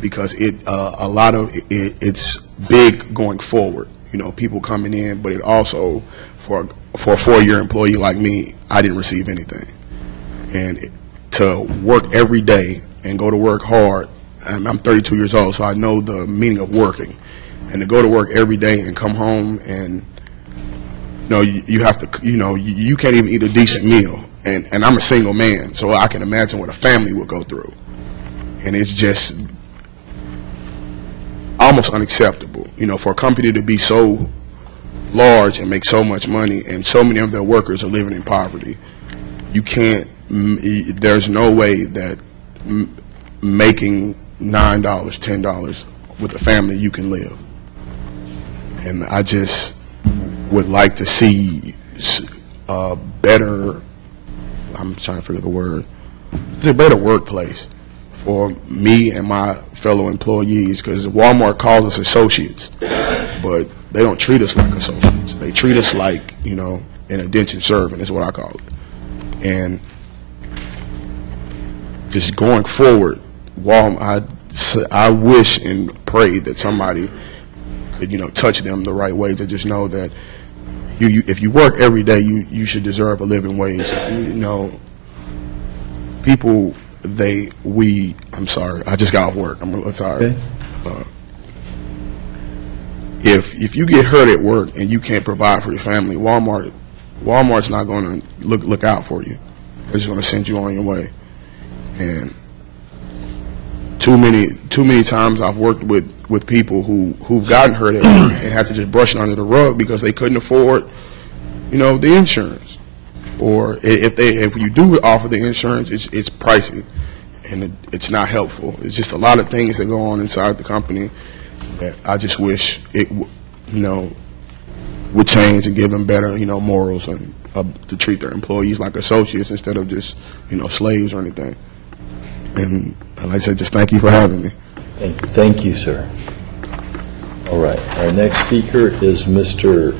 because a lot of it's big going forward. You know, people coming in, but it also, for a 4-year employee like me, I didn't receive anything. And to work every day and go to work hard, I'm 32 years old, so I know the meaning of working. And to go to work every day and come home and, you know, you have to, you know, you can't even eat a decent meal. And I'm a single man, so I can imagine what a family would go through. And it's just almost unacceptable, you know, for a company to be so large and make so much money, and so many of their workers are living in poverty. You can't, there's no way that making $9, $10 with a family you can live. And I just would like to see a better, I'm trying to figure the word, it's a better workplace for me and my fellow employees, because Walmart calls us associates, but they don't treat us like associates. They treat us like, you know, an indentured servant is what I call it. And just going forward, I wish and pray that somebody could, you know, touch them the right way to just know that if you work every day, you should deserve a living wage. You know, people, I'm sorry, I just got off work. I'm sorry. Okay. If you get hurt at work and you can't provide for your family, Walmart's not going to look out for you. They're just going to send you on your way. And too many times I've worked with people who've gotten hurt at work and had to just brush it under the rug because they couldn't afford, you know, the insurance. Or if you do offer the insurance, it's pricey and it's not helpful. It's just a lot of things that go on inside the company that I just wish it, you know, would change and give them better, you know, morals and to treat their employees like associates instead of just, you know, slaves or anything. And like I said, just thank you for having me. Thank you, sir. All right. Our next speaker is Mr.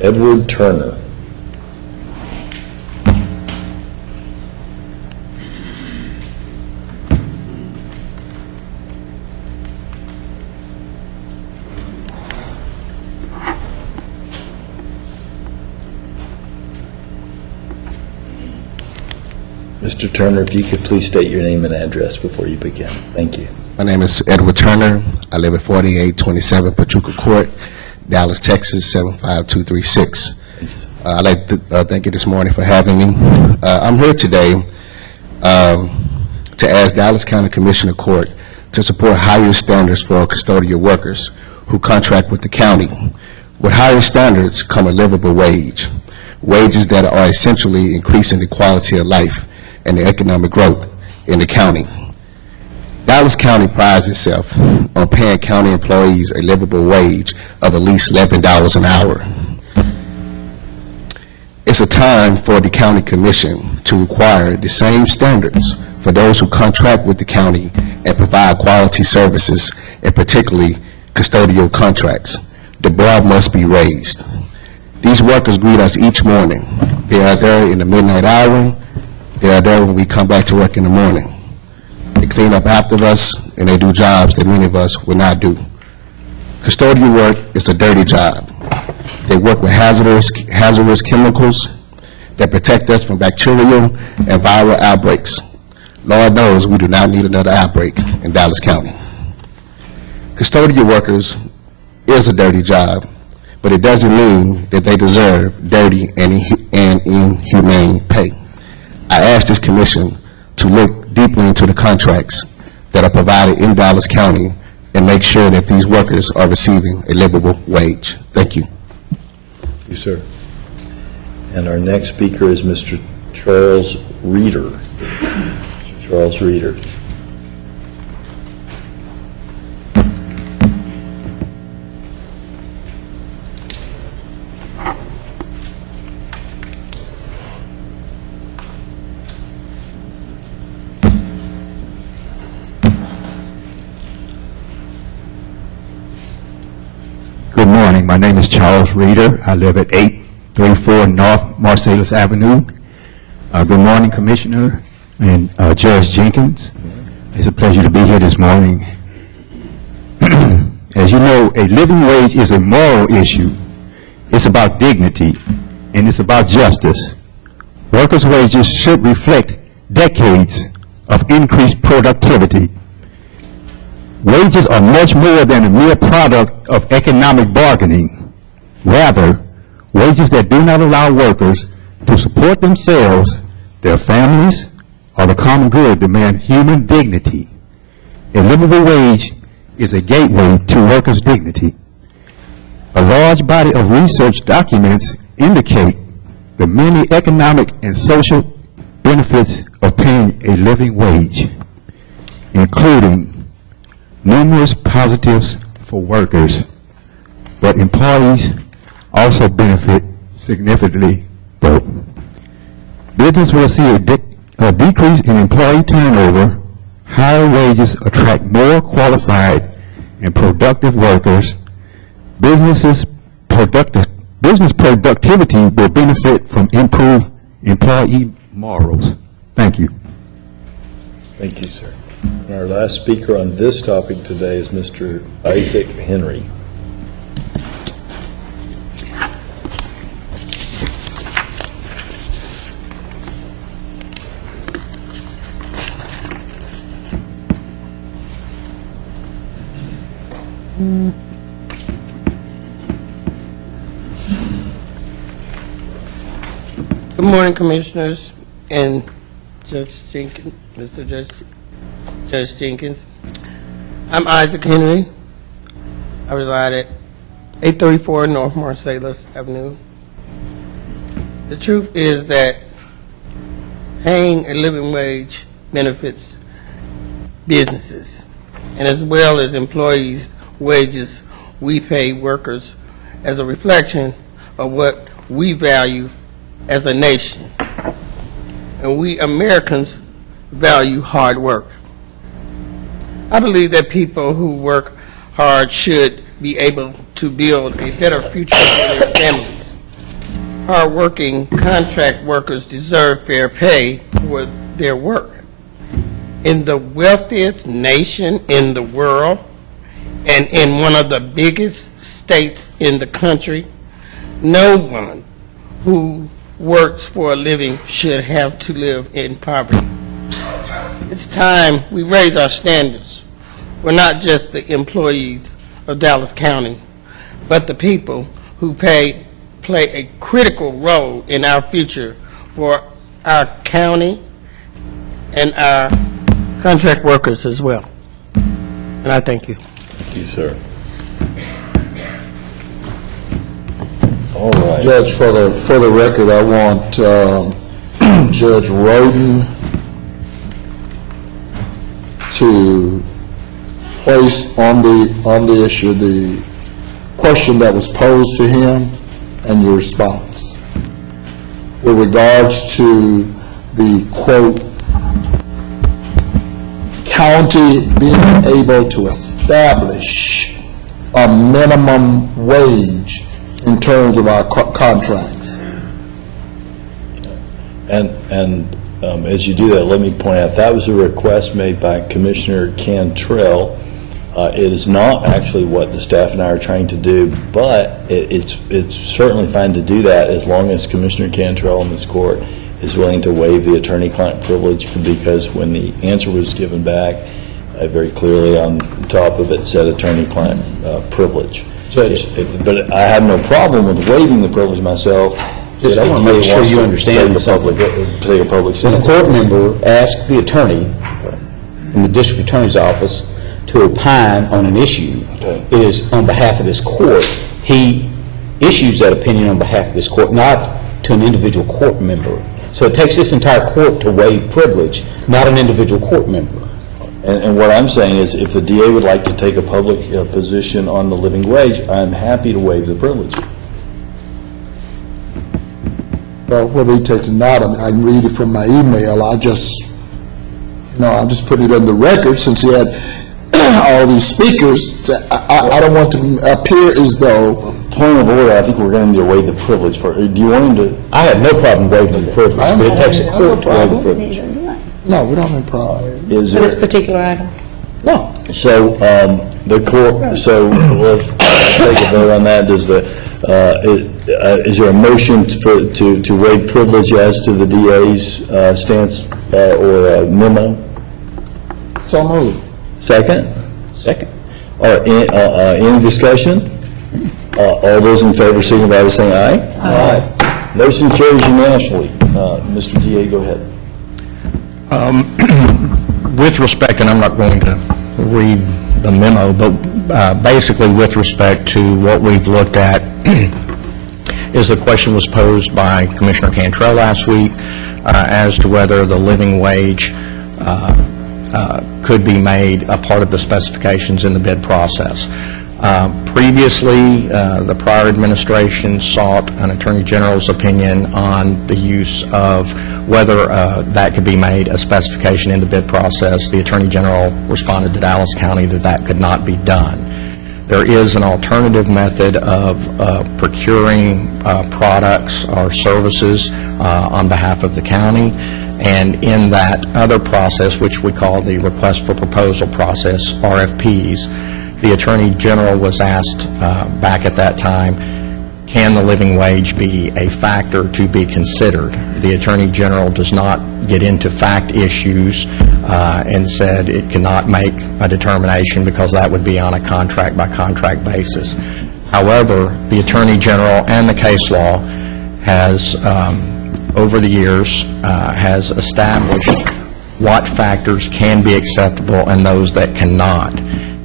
Edward Turner. Mr. Turner, if you could please state your name and address before you begin. Thank you. My name is Edward Turner. I live at 4827 Pachuca Court, Dallas, Texas, 75236. I'd like to thank you this morning for having me. I'm here today to ask Dallas County Commissioner Court to support higher standards for custodial workers who contract with the county. With higher standards come a livable wage, wages that are essentially increasing the quality of life and the economic growth in the county. Dallas County prides itself on paying county employees a livable wage of at least $11 an hour. It's a time for the county commission to require the same standards for those who contract with the county and provide quality services, and particularly custodial contracts. The bar must be raised. These workers greet us each morning. They are there in the midnight hour. They are there when we come back to work in the morning. They clean up after us, and they do jobs that many of us would not do. Custodial work is a dirty job. They work with hazardous chemicals that protect us from bacterial and viral outbreaks. Lord knows we do not need another outbreak in Dallas County. Custodial workers is a dirty job, but it doesn't mean that they deserve dirty and inhumane pay. I ask this commission to look deeply into the contracts that are provided in Dallas County and make sure that these workers are receiving a livable wage. Thank you. Thank you, sir. And our next speaker is Mr. Charles Reeder. Mr. Charles Reeder. Good morning. My name is Charles Reeder. I live at 834 North Marsalis Avenue. Good morning, Commissioner and Judge Jenkins. It's a pleasure to be here this morning. As you know, a living wage is a moral issue. It's about dignity, and it's about justice. Workers' wages should reflect decades of increased productivity. Wages are much more than a mere product of economic bargaining. Rather, wages that do not allow workers to support themselves, their families, or the common good demand human dignity. A livable wage is a gateway to workers' dignity. A large body of research documents indicate the many economic and social benefits of paying a living wage, including numerous positives for workers, but employees also benefit significantly though. Business will see a decrease in employee turnover. Higher wages attract more qualified and productive workers. Business productivity will benefit from improved employee morals. Thank you. Thank you, sir. And our last speaker on this topic today is Mr. Isaac Henry. Good morning, Commissioners and Judge Jenkins, Judge Jenkins. I'm Isaac Henry. I reside at 834 North Marsalis Avenue. The truth is that paying a living wage benefits businesses, and as well as employees' wages, we pay workers as a reflection of what we value as a nation. And we Americans value hard work. I believe that people who work hard should be able to build a better future for their families. Hard-working contract workers deserve fair pay for their work. In the wealthiest nation in the world, and in one of the biggest states in the country, no one who works for a living should have to live in poverty. It's time we raise our standards for not just the employees of Dallas County, but the people who play a critical role in our future for our county and our contract workers as well. And I thank you. Thank you, sir. All right. Judge, for the record, I want Judge Roden to place on the issue the question that was posed to him and your response with regards to the, quote, county being able to establish a minimum wage in terms of our contracts. And as you do that, let me point out, that was a request made by Commissioner Cantrell. It is not actually what the staff and I are trying to do, but it's certainly fine to do that as long as Commissioner Cantrell in this court is willing to waive the attorney-client privilege, because when the answer was given back, very clearly on top of it said attorney-client privilege. Judge. But I have no problem with waiving the privilege myself. Judge, I want to make sure you understand something. Take a public When a sentence. court member asks the attorney in the district attorney's office to opine on an issue, it is on behalf of this court. He issues that opinion on behalf of this court, not to an individual court member. So it takes this entire court to waive privilege, not an individual court member. And what I'm saying is, if the DA would like to take a public position on the living wage, I'm happy to waive the privilege. Well, whether he takes it or not, I mean, I can read it from my email. I'm just putting it on the record since he had all these speakers. So I don't want to appear as though. Point of order, I think we're going to need to waive the privilege for, do you want him to? I have no problem waiving the privilege, but it takes a court to waive the privilege. No, we don't have a problem. Is For there? this particular item. No. So, the court, so let's take a vote on that. Does is there a motion to waive privilege as to the DA's stance or memo? So moved. Second? Second. All right, any discussion? All those in favor signify by saying aye. Aye. Motion carries unanimously. Mr. DA, go ahead. With respect, and I'm not going to read the memo, but basically with respect to what we've looked at, is the question was posed by Commissioner Cantrell last week as to whether the living wage could be made a part of the specifications in the bid process. Previously, the prior administration sought an Attorney General's opinion on the use of whether that could be made a specification in the bid process. The Attorney General responded to Dallas County that that could not be done. There is an alternative method of procuring products or services on behalf of the county, and in that other process, which we call the request for proposal process, RFPs, the Attorney General was asked back at that time, can the living wage be a factor to be considered? The Attorney General does not get into fact issues and said it cannot make a determination because that would be on a contract-by-contract basis. However, the Attorney General and the case law has, over the years, has established what factors can be acceptable and those that cannot.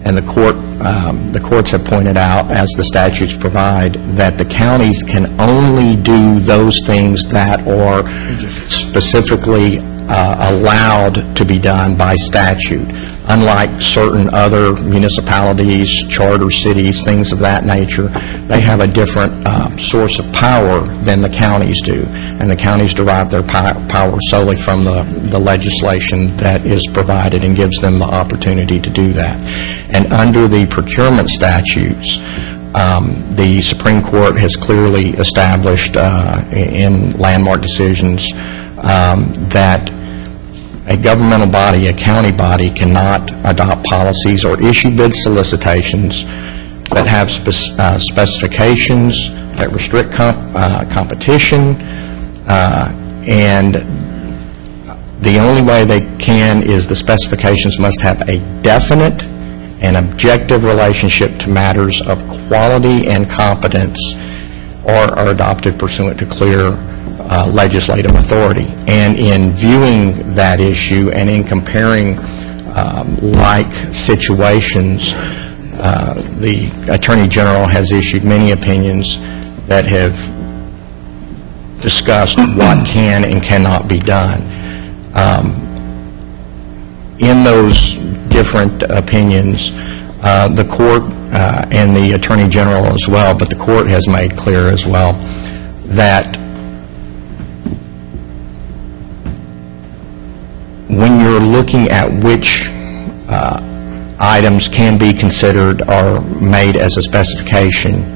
And the courts have pointed out, as the statutes provide, that the counties can only do those things that are specifically allowed to be done by statute. Unlike certain other municipalities, charter cities, things of that nature, they have a different source of power than the counties do. And the counties derive their power solely from the legislation that is provided and gives them the opportunity to do that. And under the procurement statutes, the Supreme Court has clearly established in landmark decisions that a governmental body, a county body, cannot adopt policies or issue bid solicitations that have specifications that restrict competition, and the only way they can is the specifications must have a definite and objective relationship to matters of quality and competence, or are adopted pursuant to clear legislative authority. And in viewing that issue and in comparing like situations, the Attorney General has issued many opinions that have discussed what can and cannot be done. In those different opinions, the court and the Attorney General as well, but the court has made clear as well that when you're looking at which items can be considered or made as a specification,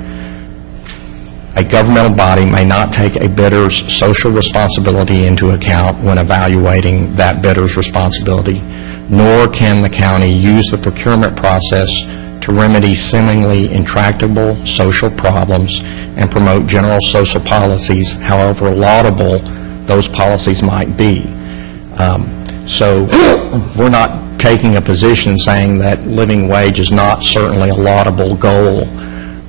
a governmental body may not take a bidder's social responsibility into account when evaluating that bidder's responsibility, nor can the county use the procurement process to remedy seemingly intractable social problems and promote general social policies, however laudable those policies might be. So we're not taking a position saying that living wage is not certainly a laudable goal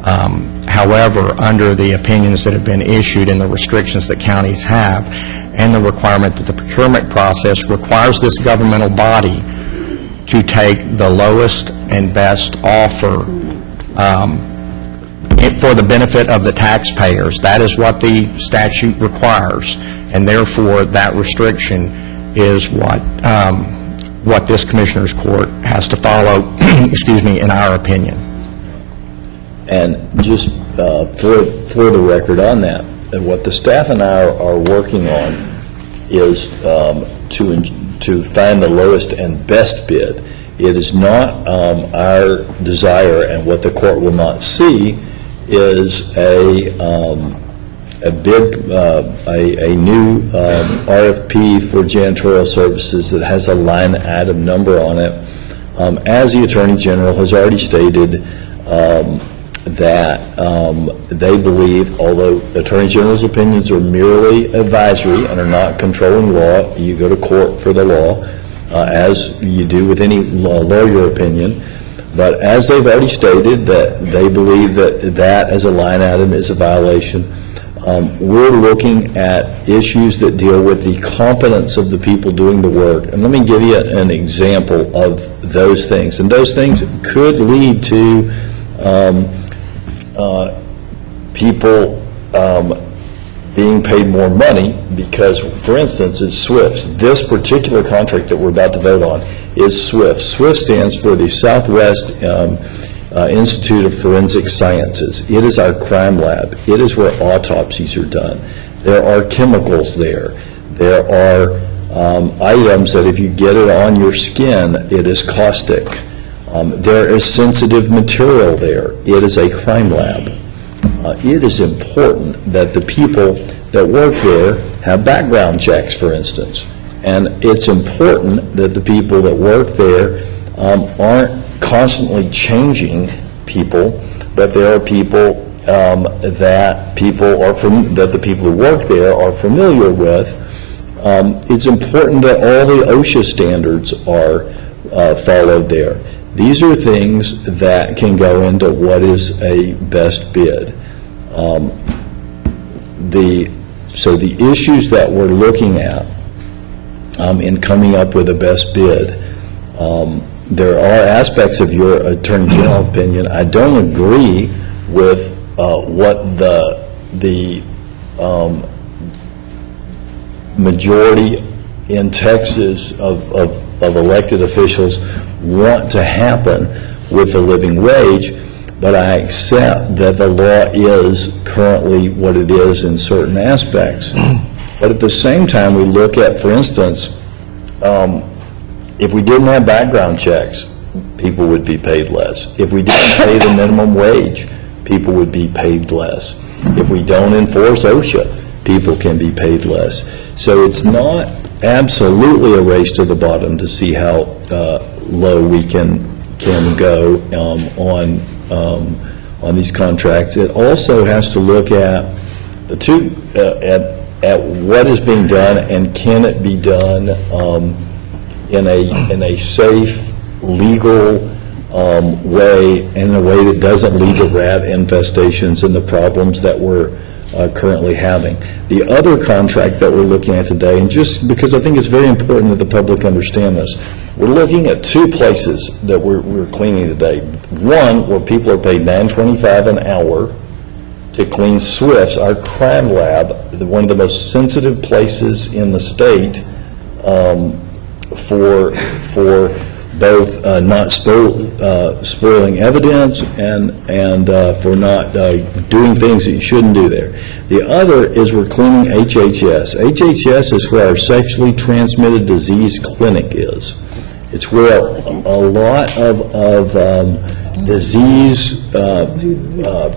However, under the opinions that have been issued and the restrictions that counties have, and the requirement that the procurement process requires this governmental body to take the lowest and best offer for the benefit of the taxpayers. That is what the statute requires, and therefore that restriction is what this Commissioners Court has to follow, excuse me, in our opinion. And just for the record on that, and what the staff and I are working on is to find the lowest and best bid. It is not our desire, and what the court will not see is a bid, a new RFP for janitorial services that has a line item number on it. As the Attorney General has already stated, that they believe, although Attorney General's opinions are merely advisory and are not controlling law, you go to court for the law, as you do with any lawyer opinion, but as they've already stated that they believe that as a line item is a violation, we're looking at issues that deal with the competence of the people doing the work. And let me give you an example of those things. And those things could lead to people being paid more money because, for instance, it's SWIFT's. This particular contract that we're about to vote on is SWIFT. SWIFT stands for the Southwest Institute of Forensic Sciences. It is our crime lab. It is where autopsies are done. There are chemicals there. There are items that if you get it on your skin, it is caustic. There is sensitive material there. It is a crime lab. It is important that the people that work there have background checks, for instance. And it's important that the people that work there aren't constantly changing people, but there are people that the people who work there are familiar with. It's important that all the OSHA standards are followed there. These are things that can go into what is a best bid. So the issues that we're looking at in coming up with a best bid, there are aspects of your Attorney General opinion. I don't agree with what the majority in Texas of elected officials want to happen with the living wage, but I accept that the law is currently what it is in certain aspects. But at the same time, we look at, for instance, if we didn't have background checks, people would be paid less. If we didn't pay the minimum wage, people would be paid less. If we don't enforce OSHA, people can be paid less. So it's not absolutely a race to the bottom to see how low we can go on these contracts. It also has to look at the two at what is being done and can it be done in a safe, legal way, and in a way that doesn't lead to rat infestations and the problems that we're currently having. The other contract that we're looking at today, and just because I think it's very important that the public understand this, we're looking at two places that we're cleaning today. One, where people are paid $9.25 an hour to clean SWIFT's, our crime lab, one of the most sensitive places in the state for both not spoiling evidence and for not doing things that you shouldn't do there. The other is we're cleaning HHS. HHS is where our sexually transmitted disease clinic is. It's where a lot of disease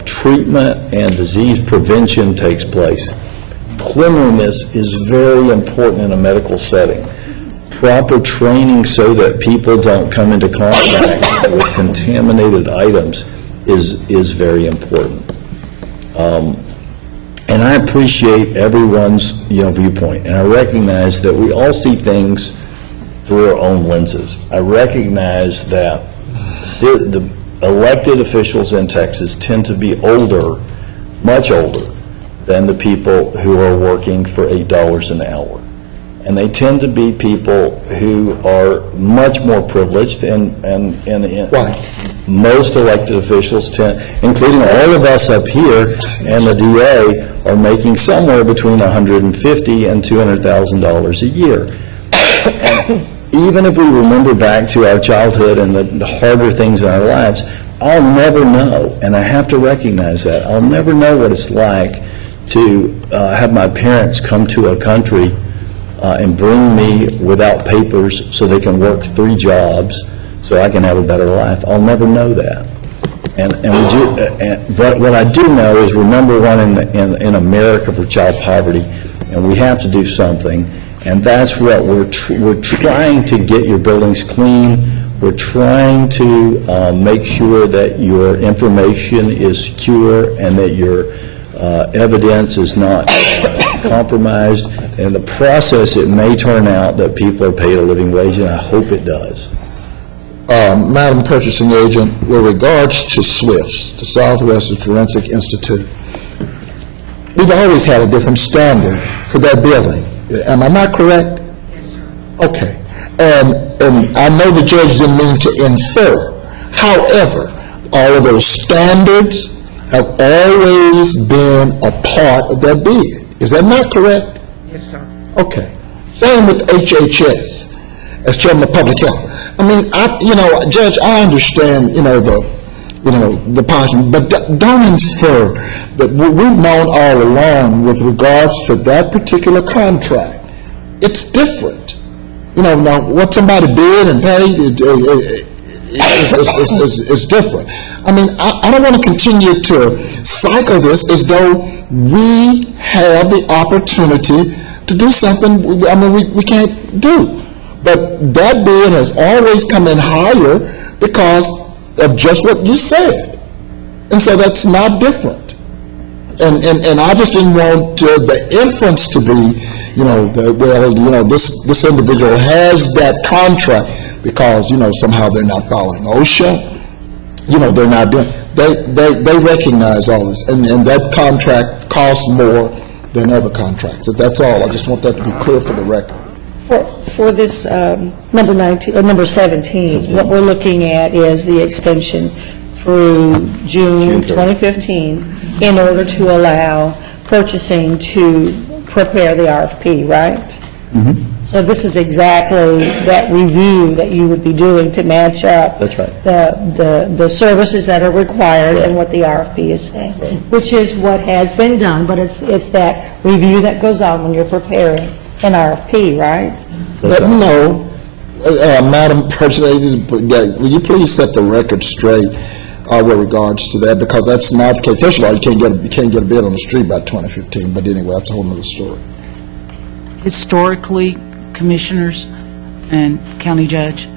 treatment and disease prevention takes place. Cleanliness is very important in a medical setting. Proper training so that people don't come into contact with contaminated items is very important. And I appreciate everyone's viewpoint, and I recognize that we all see things through our own lenses. I recognize that elected officials in Texas tend to be older, much older, than the people who are working for $8 an hour. And they tend to be people who are much more privileged, and most elected officials tend, including all of us up here and the DA, are making somewhere between $150,000 and $200,000 a year. And even if we remember back to our childhood and the harder things in our lives, I'll never know, and I have to recognize that, I'll never know what it's like to have my parents come to a country and bring me without papers so they can work 3 jobs so I can have a better life. I'll never know that. But what I do know is we're number one in America for child poverty, and we have to do something. And that's what we're trying to get your buildings clean. We're trying to make sure that your information is secure and that your evidence is not compromised. In the process, it may turn out that people are paid a living wage, and I hope it does. Madam Purchasing Agent, with regards to SWIFT, the Southwestern Forensic Institute, we've always had a different standard for that building. Am I not correct? Yes, sir. Okay. And I know the judge didn't mean to infer. However, all of those standards have always been a part of that bid. Is that not correct? Yes, sir. Okay. Same with HHS, as Chairman of Public Health. I mean, Judge, I understand, the passion, but don't infer that we've known all along with regards to that particular contract. It's different. Now, what somebody bid and paid is different. I mean, I don't want to continue to cycle this as though we have the opportunity to do something, we can't do. But that bid has always come in higher because of just what you said. And so that's not different. And I just didn't want the inference to be, this individual has that contract because, somehow they're not following OSHA. They're not doing, they recognize all this. And that contract costs more than other contracts. So that's all. I just want that to be clear for the record. For this number 19 or number 17, what we're looking at is the extension through June 2015 in order to allow purchasing to prepare the RFP, right? Mm-hmm. So this is exactly that review that you would be doing to match up. That's right. The services that are required and what the RFP is saying, which is what has been done, but it's that review that goes on when you're preparing an RFP, right? Let me know, Madam President, will you please set the record straight with regards to that, because that's not the case. First of all, you can't get a bid on the street by 2015, but anyway, that's a whole other story. Historically, commissioners and county judge,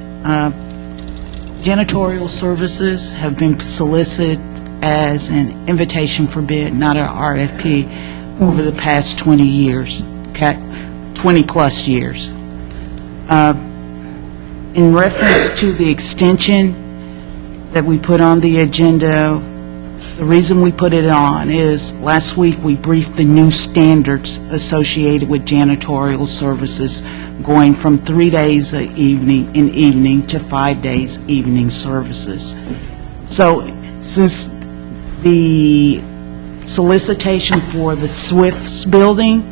janitorial services have been solicited as an invitation for bid, not an RFP, over the past 20 years, 20-plus years. In reference to the extension that we put on the agenda, the reason we put it on is last week we briefed the new standards associated with janitorial services, going from 3 days in evening to 5 days evening services. So since the solicitation for the Swifts building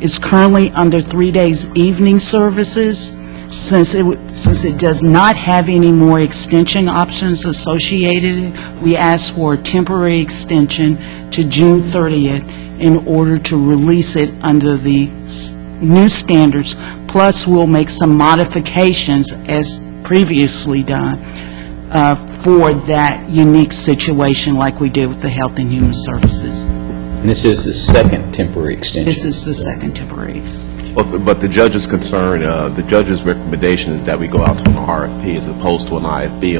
is currently under 3 days evening services, since it does not have any more extension options associated, we asked for a temporary extension to June 30th in order to release it under the new standards. Plus, we'll make some modifications as previously done for that unique situation like we did with the Health and Human Services. And this is the second temporary extension. This is the second temporary extension. But the judge's concern, the judge's recommendation is that we go out to an RFP as opposed to an IFB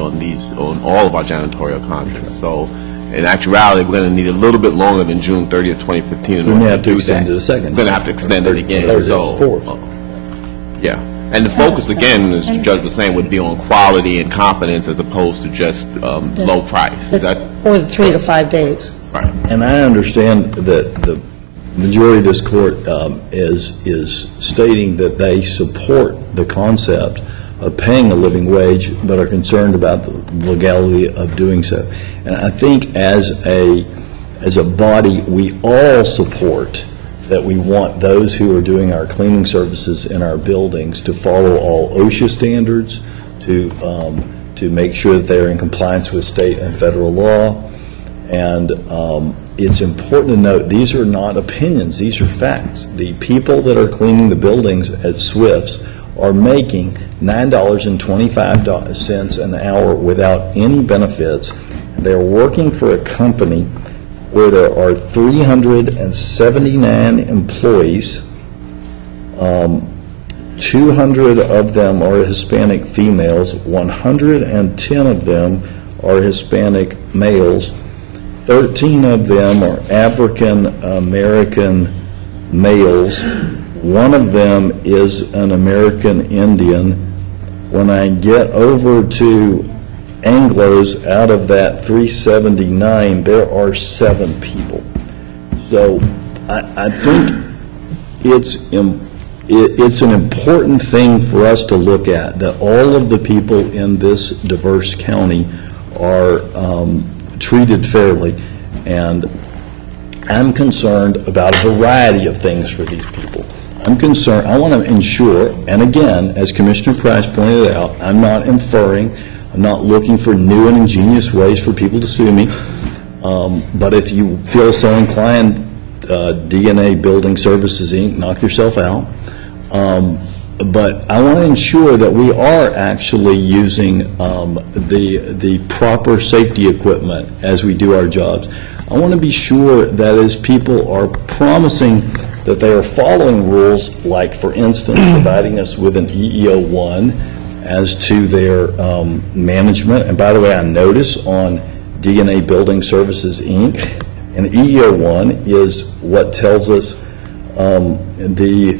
on all of our janitorial contracts. So in actuality, we're going to need a little bit longer than June 30th, 2015 in order to do that. We're going to have to extend it a second. We're going to have to extend it again. So, yeah. And the focus, again, as the judge was saying, would be on quality and competence as opposed to just low price. Is that Or the 3 to 5 days. right? And I understand that the majority of this court is stating that they support the concept of paying a living wage, but are concerned about the legality of doing so. And I think as a body, we all support that we want those who are doing our cleaning services in our buildings to follow all OSHA standards, to make sure that they're in compliance with state and federal law. And it's important to note, these are not opinions, these are facts. The people that are cleaning the buildings at Swifts are making $9.25 an hour without any benefits. They're working for a company where there are 379 employees. 200 of them are Hispanic females, 110 of them are Hispanic males, 13 of them are African American males, one of them is an American Indian. When I get over to Anglos, out of that 379, there are 7 people. So I think it's an important thing for us to look at, that all of the people in this diverse county are treated fairly. And I'm concerned about a variety of things for these people. I'm concerned, I want to ensure, and again, as Commissioner Price pointed out, I'm not inferring, I'm not looking for new and ingenious ways for people to sue me. But if you feel so inclined, DNA Building Services, Inc., knock yourself out. But I want to ensure that we are actually using the proper safety equipment as we do our jobs. I want to be sure that as people are promising that they are following rules, like, for instance, providing us with an EEO-1 as to their management. And by the way, I notice on DNA Building Services, Inc., an EEO-1 is what tells us the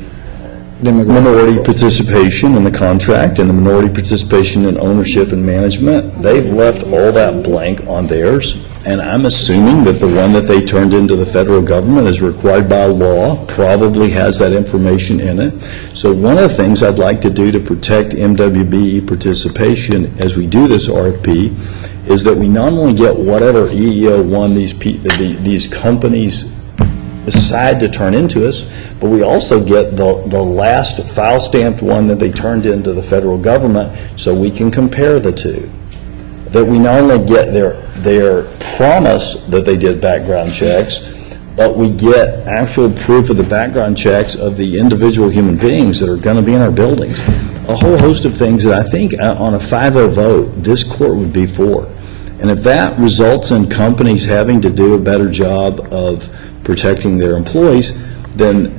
minority participation in the contract and the minority participation in ownership and management. They've left all that blank on theirs, and I'm assuming that the one that they turned into the federal government is required by law, probably has that information in it. So one of the things I'd like to do to protect MWBE participation as we do this RFP is that we not only get whatever EEO-1 these companies decide to turn into us, but we also get the last file-stamped one that they turned into the federal government, so we can compare the two. That we not only get their promise that they did background checks, but we get actual proof of the background checks of the individual human beings that are going to be in our buildings. A whole host of things that I think on a 5-0 vote, this court would be for. And if that results in companies having to do a better job of protecting their employees, then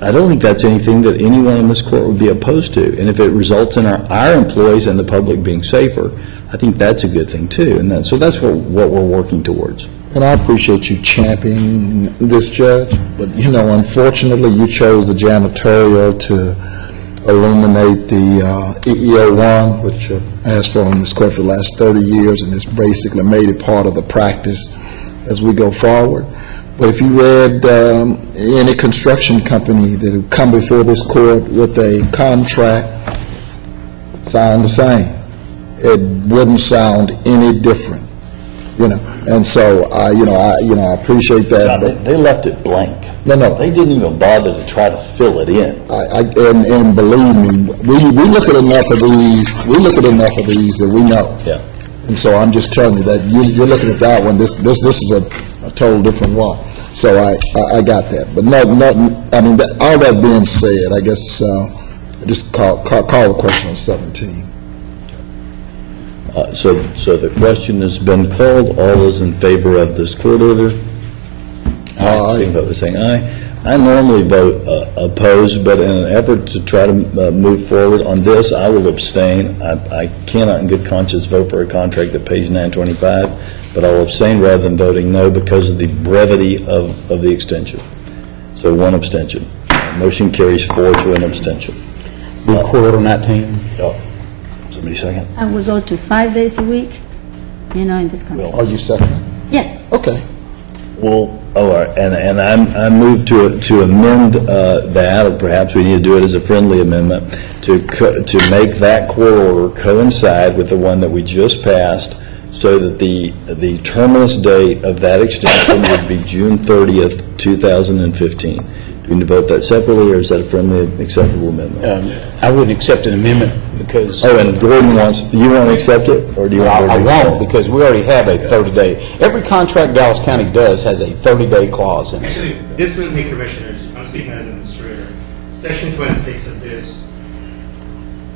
I don't think that's anything that anyone in this court would be opposed to. And if it results in our employees and the public being safer, I think that's a good thing too. And so that's what we're working towards. And I appreciate you championing this, Judge, but, unfortunately, you chose the janitorial to illuminate the EEO-1, which I've asked for in this court for the last 30 years, and it's basically made it part of the practice as we go forward. But if you read any construction company that have come before this court with a contract, sound the same. It wouldn't sound any different, And so, I appreciate that. They left it blank. No. They didn't even bother to try to fill it in. And believe me, we look at enough of these. We look at enough of these that we know. Yeah. And so I'm just telling you that you're looking at that one. This is a total different one. So I got that. But nothing. I mean, all that being said, I guess I just call the question on 17. So the question has been called. All those in favor of this court order? Aye. Vote by saying aye. I normally vote opposed, but in an effort to try to move forward on this, I will abstain. I cannot in good conscience vote for a contract that pays $9.25, but I'll abstain rather than voting no because of the brevity of the extension. So one abstention. Motion carries 4 to an abstention. Move Court Order 19. Oh, somebody second? I will go to 5 days a week, in this country. Are you second? Yes. Okay. Well, all right, and I move to amend that, or perhaps we need to do it as a friendly amendment, to make that court order coincide with the one that we just passed, so that the terminus date of that extension would be June 30th, 2015. Do we need to vote that separately, or is that a friendly, acceptable amendment? I wouldn't accept an amendment because... Oh, and Gordon you want to accept it, or do you want I to won't, because we already have a 30-day. Every contract Dallas County does has a 30-day clause in it. Actually, this isn't the commissioners, I'm speaking as an administrator. Section 26 of this,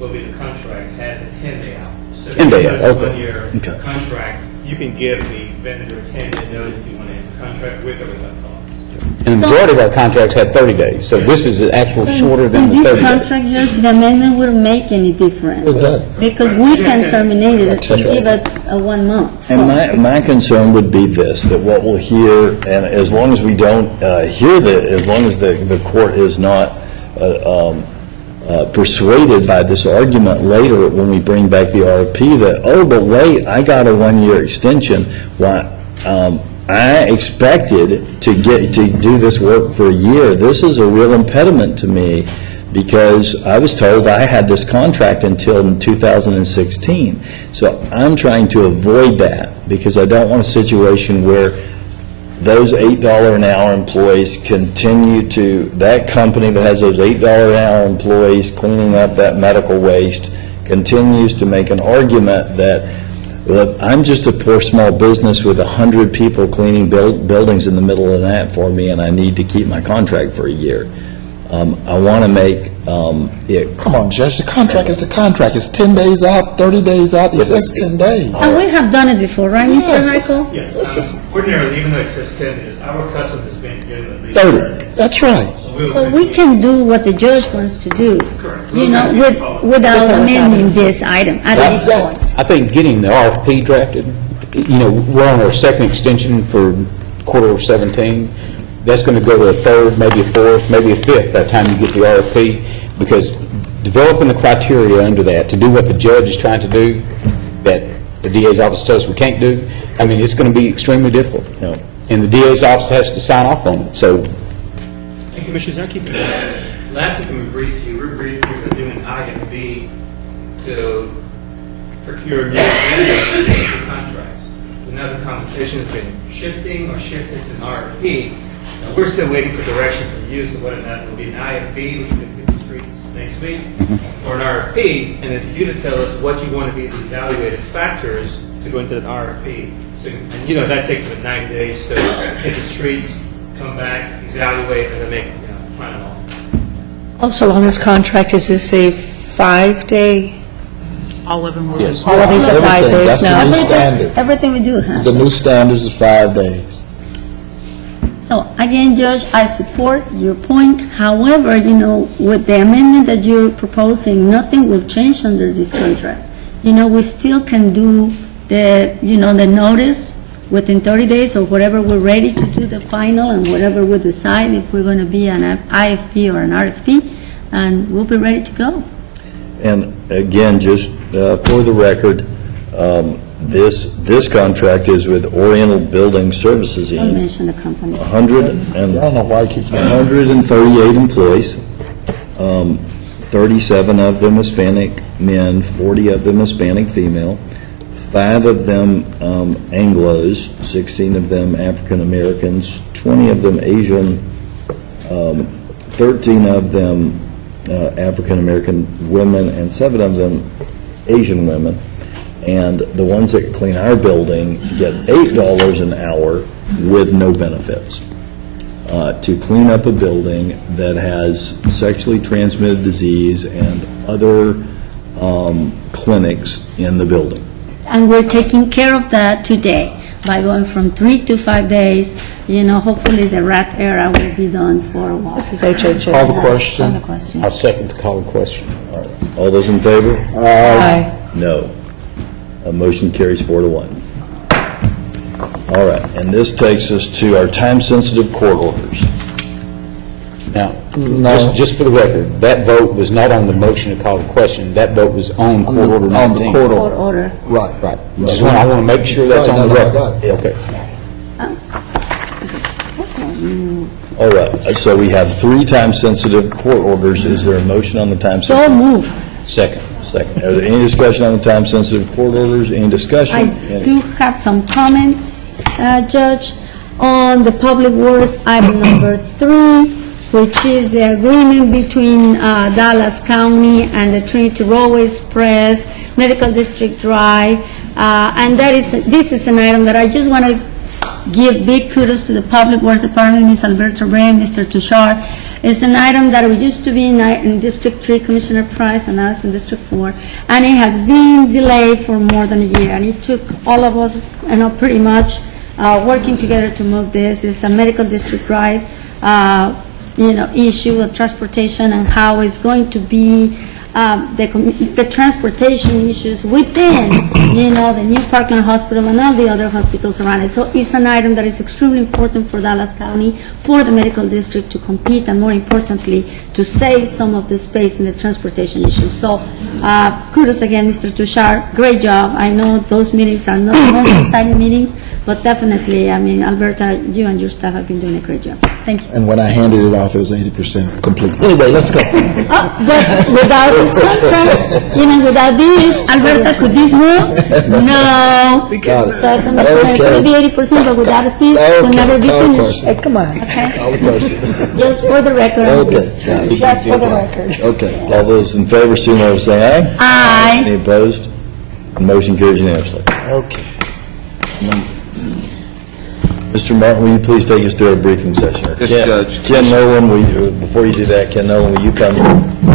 will be the contract, has a 10-day out. So 10-day out, because it's a okay. one-year contract, you can give the vendor 10-day notice if you want to end the contract with or without clause. And the majority of our contracts have 30 days, so this is actual shorter than the In 30 this days. contract, Judge, the amendment wouldn't make any difference. Because we can terminate it, give it 1 month. And my concern would be this, that what we'll hear, and as long as we don't hear as long as the court is not persuaded by this argument later when we bring back the RFP, that, oh, but wait, I got a 1-year extension, why, I expected to do this work for a year. This is a real impediment to me, because I was told I had this contract until 2016. So I'm trying to avoid that, because I don't want a situation where those $8 an hour employees continue to, that company that has those $8 an hour employees cleaning up that medical waste continues to make an argument that, well, I'm just a poor small business with 100 people cleaning buildings in the middle of the night for me, and I need to keep my contract for a year. I want to make it... Come on, Judge, the contract is the contract. It's 10 days out, 30 days out. It says 10 days. And we have done it before, right, Mr. Michael? Yes, ordinarily, even though it says 10 days, our custom has been to give at least 30, that's right. So we can do what the judge wants to do, without amending this item at this point. I think getting the RFP drafted, we're on our second extension for Court Order 17. That's going to go to a third, maybe a fourth, maybe a fifth by the time you get the RFP, because developing the criteria under that to do what the judge is trying to do, that the DA's office tells us we can't do, I mean, it's going to be extremely difficult. And the DA's office has to sign off on it, so... And Commissioners, I keep in mind, last time we briefed you, we were doing IMB to procure new candidates for these contracts. But now the conversation has been shifting or shifted to an RFP. Now, we're still waiting for direction from you, so whether or not it will be an IFP, which will hit the streets next week, or an RFP, and then for you to tell us what you want to be the evaluated factors to go into an RFP. So, and that takes about 90 days to hit the streets, come back, evaluate, and then make final offer. Also, on this contract, is this a 5-day? All of them were. Yes. All of these are 5 days That's the now. new standard. Everything we do has. The new standards is 5 days. So again, Judge, I support your point. However, with the amendment that you're proposing, nothing will change under this contract. We still can do the notice within 30 days or whatever we're ready to do the final, and whatever we decide if we're going to be an IFP or an RFP, and we'll be ready to go. And again, just for the record, this contract is with Oriental Building Services, Don't Inc. mention the company. 138 employees, 37 of them Hispanic men, 40 of them Hispanic female, 5 of them Anglos, 16 of them African Americans, 20 of them Asian, 13 of them African American women, and 7 of them Asian women. And the ones that clean our building get $8 an hour with no benefits to clean up a building that has sexually transmitted disease and other clinics in the building. And we're taking care of that today by going from 3 to 5 days. Hopefully the rat era will be done for a while. This is HHS. Call the question. Call the question. I'll second the call of question. All those in favor? Aye. No. A motion carries 4-1. All right, and this takes us to our time-sensitive court orders. Now, No. Just for the record, that vote was not on the motion to call the question. That vote was on Court Order 19. On the court Court order. order. Right. Right. I want to make sure that's Right, on the no, I record. got it. Okay. All right, so we have 3 time-sensitive court orders. Is there a motion on the So time-sensitive? move. Second. Second. Are there any discussion on the time-sensitive court orders? Any discussion? I do have some comments, Judge, on the Public Works item number 3, which is the agreement between Dallas County and the Trinity Roadways Press, Medical District Drive, and this is an item that I just want to give big kudos to the Public Works Department, Ms. Alberta Bray, Mr. Tushar. It's an item that we used to be in District 3, Commissioner Price, and now it's in District 4, and it has been delayed for more than a year, and it took all of us, pretty much working together to move this. It's a Medical District Drive, issue of transportation and how it's going to be the transportation issues within, the new Parkland Hospital and all the other hospitals around it. So it's an item that is extremely important for Dallas County, for the medical district to compete, and more importantly, to save some of the space in the transportation issues. So kudos again, Mr. Tushar, great job. I know those meetings are not the most exciting meetings, but definitely, Alberta, you and your staff have been doing a great job. Thank you. And when I handed it off, it was 80% complete. Anyway, let's go. But without this contract, without this, Alberta, could this move? No. Got it. So, Commissioner, it could be 80%, but without this, it could never be Call the finished. question. Come on. Okay? Call the question. Just for the record. Okay, got it. Just for the record. Okay. All those in favor, signify by saying aye. Aye. Any opposed? Motion carries unanimously. Okay. Mr. Martin, will you please take us through our briefing session? Yes, Ken- Judge. Ken Nolan, before you do that, Ken Nolan, will you come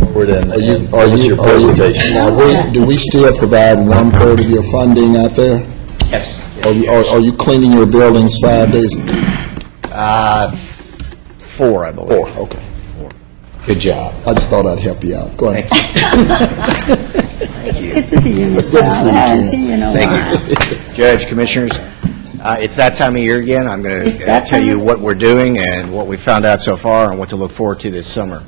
forward and give us your presentation? Now, do we still provide 1/3 of your funding out there? Yes. Are you cleaning your buildings 5 days? 4, I believe. 4, okay. Good job. I just thought I'd help you out. Go ahead. Good to see you, Mr. Good to see you, I haven't Ken. seen you in a Thank while. you. Judge, Commissioners, it's that time of year again. I'm going It's to that tell time you of- what we're doing and what we found out so far and what to look forward to this summer.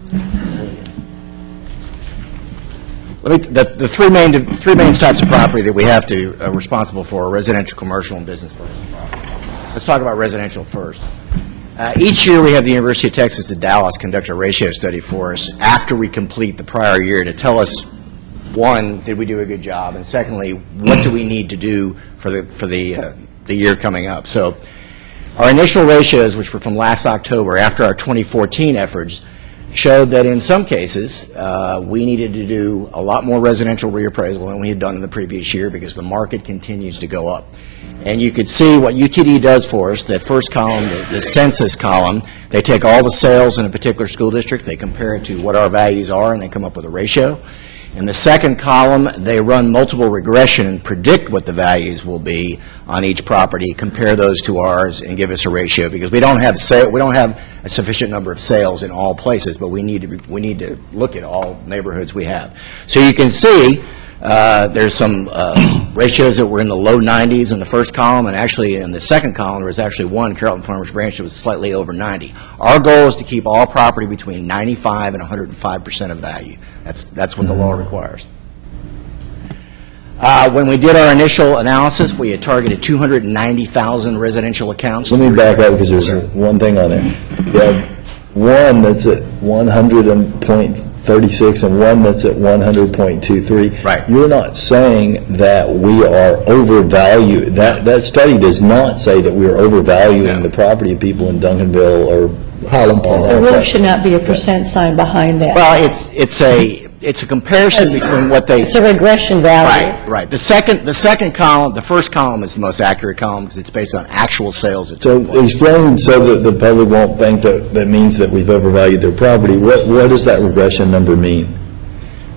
The three main types of property that we have to responsible for are residential, commercial, and business purpose property. Let's talk about residential first. Each year, we have the University of Texas at Dallas conduct a ratio study for us after we complete the prior year to tell us, one, did we do a good job, and secondly, what do we need to do for the year coming up. So our initial ratios, which were from last October, after our 2014 efforts, showed that in some cases, we needed to do a lot more residential reappraisal than we had done in the previous year because the market continues to go up. And you could see what UTD does for us, that first column, the census column, they take all the sales in a particular school district, they compare it to what our values are, and they come up with a ratio. In the second column, they run multiple regression and predict what the values will be on each property, compare those to ours, and give us a ratio, because we don't have a sufficient number of sales in all places, but we need to look at all neighborhoods we have. So you can see there's some ratios that were in the low 90s in the first column, and actually in the second column there was actually one, Carrollton Farmers Branch, that was slightly over 90. Our goal is to keep all property between 95 and 105% of value. That's what the law requires. When we did our initial analysis, we had targeted 290,000 residential accounts. Let me back up because there's one thing on there. You have one that's at 100.36 and one that's at 100.23. Right. You're not saying that we are overvalued. That study does not say that we are overvaluing the property of people in Duncanville or Highland Park. There really should not be a percent sign behind that. Well, it's a comparison between what they. It's a regression value. Right. The second column, the first column is the most accurate column because it's based on actual sales. So explain so that the public won't think that means that we've overvalued their property. What does that regression number mean?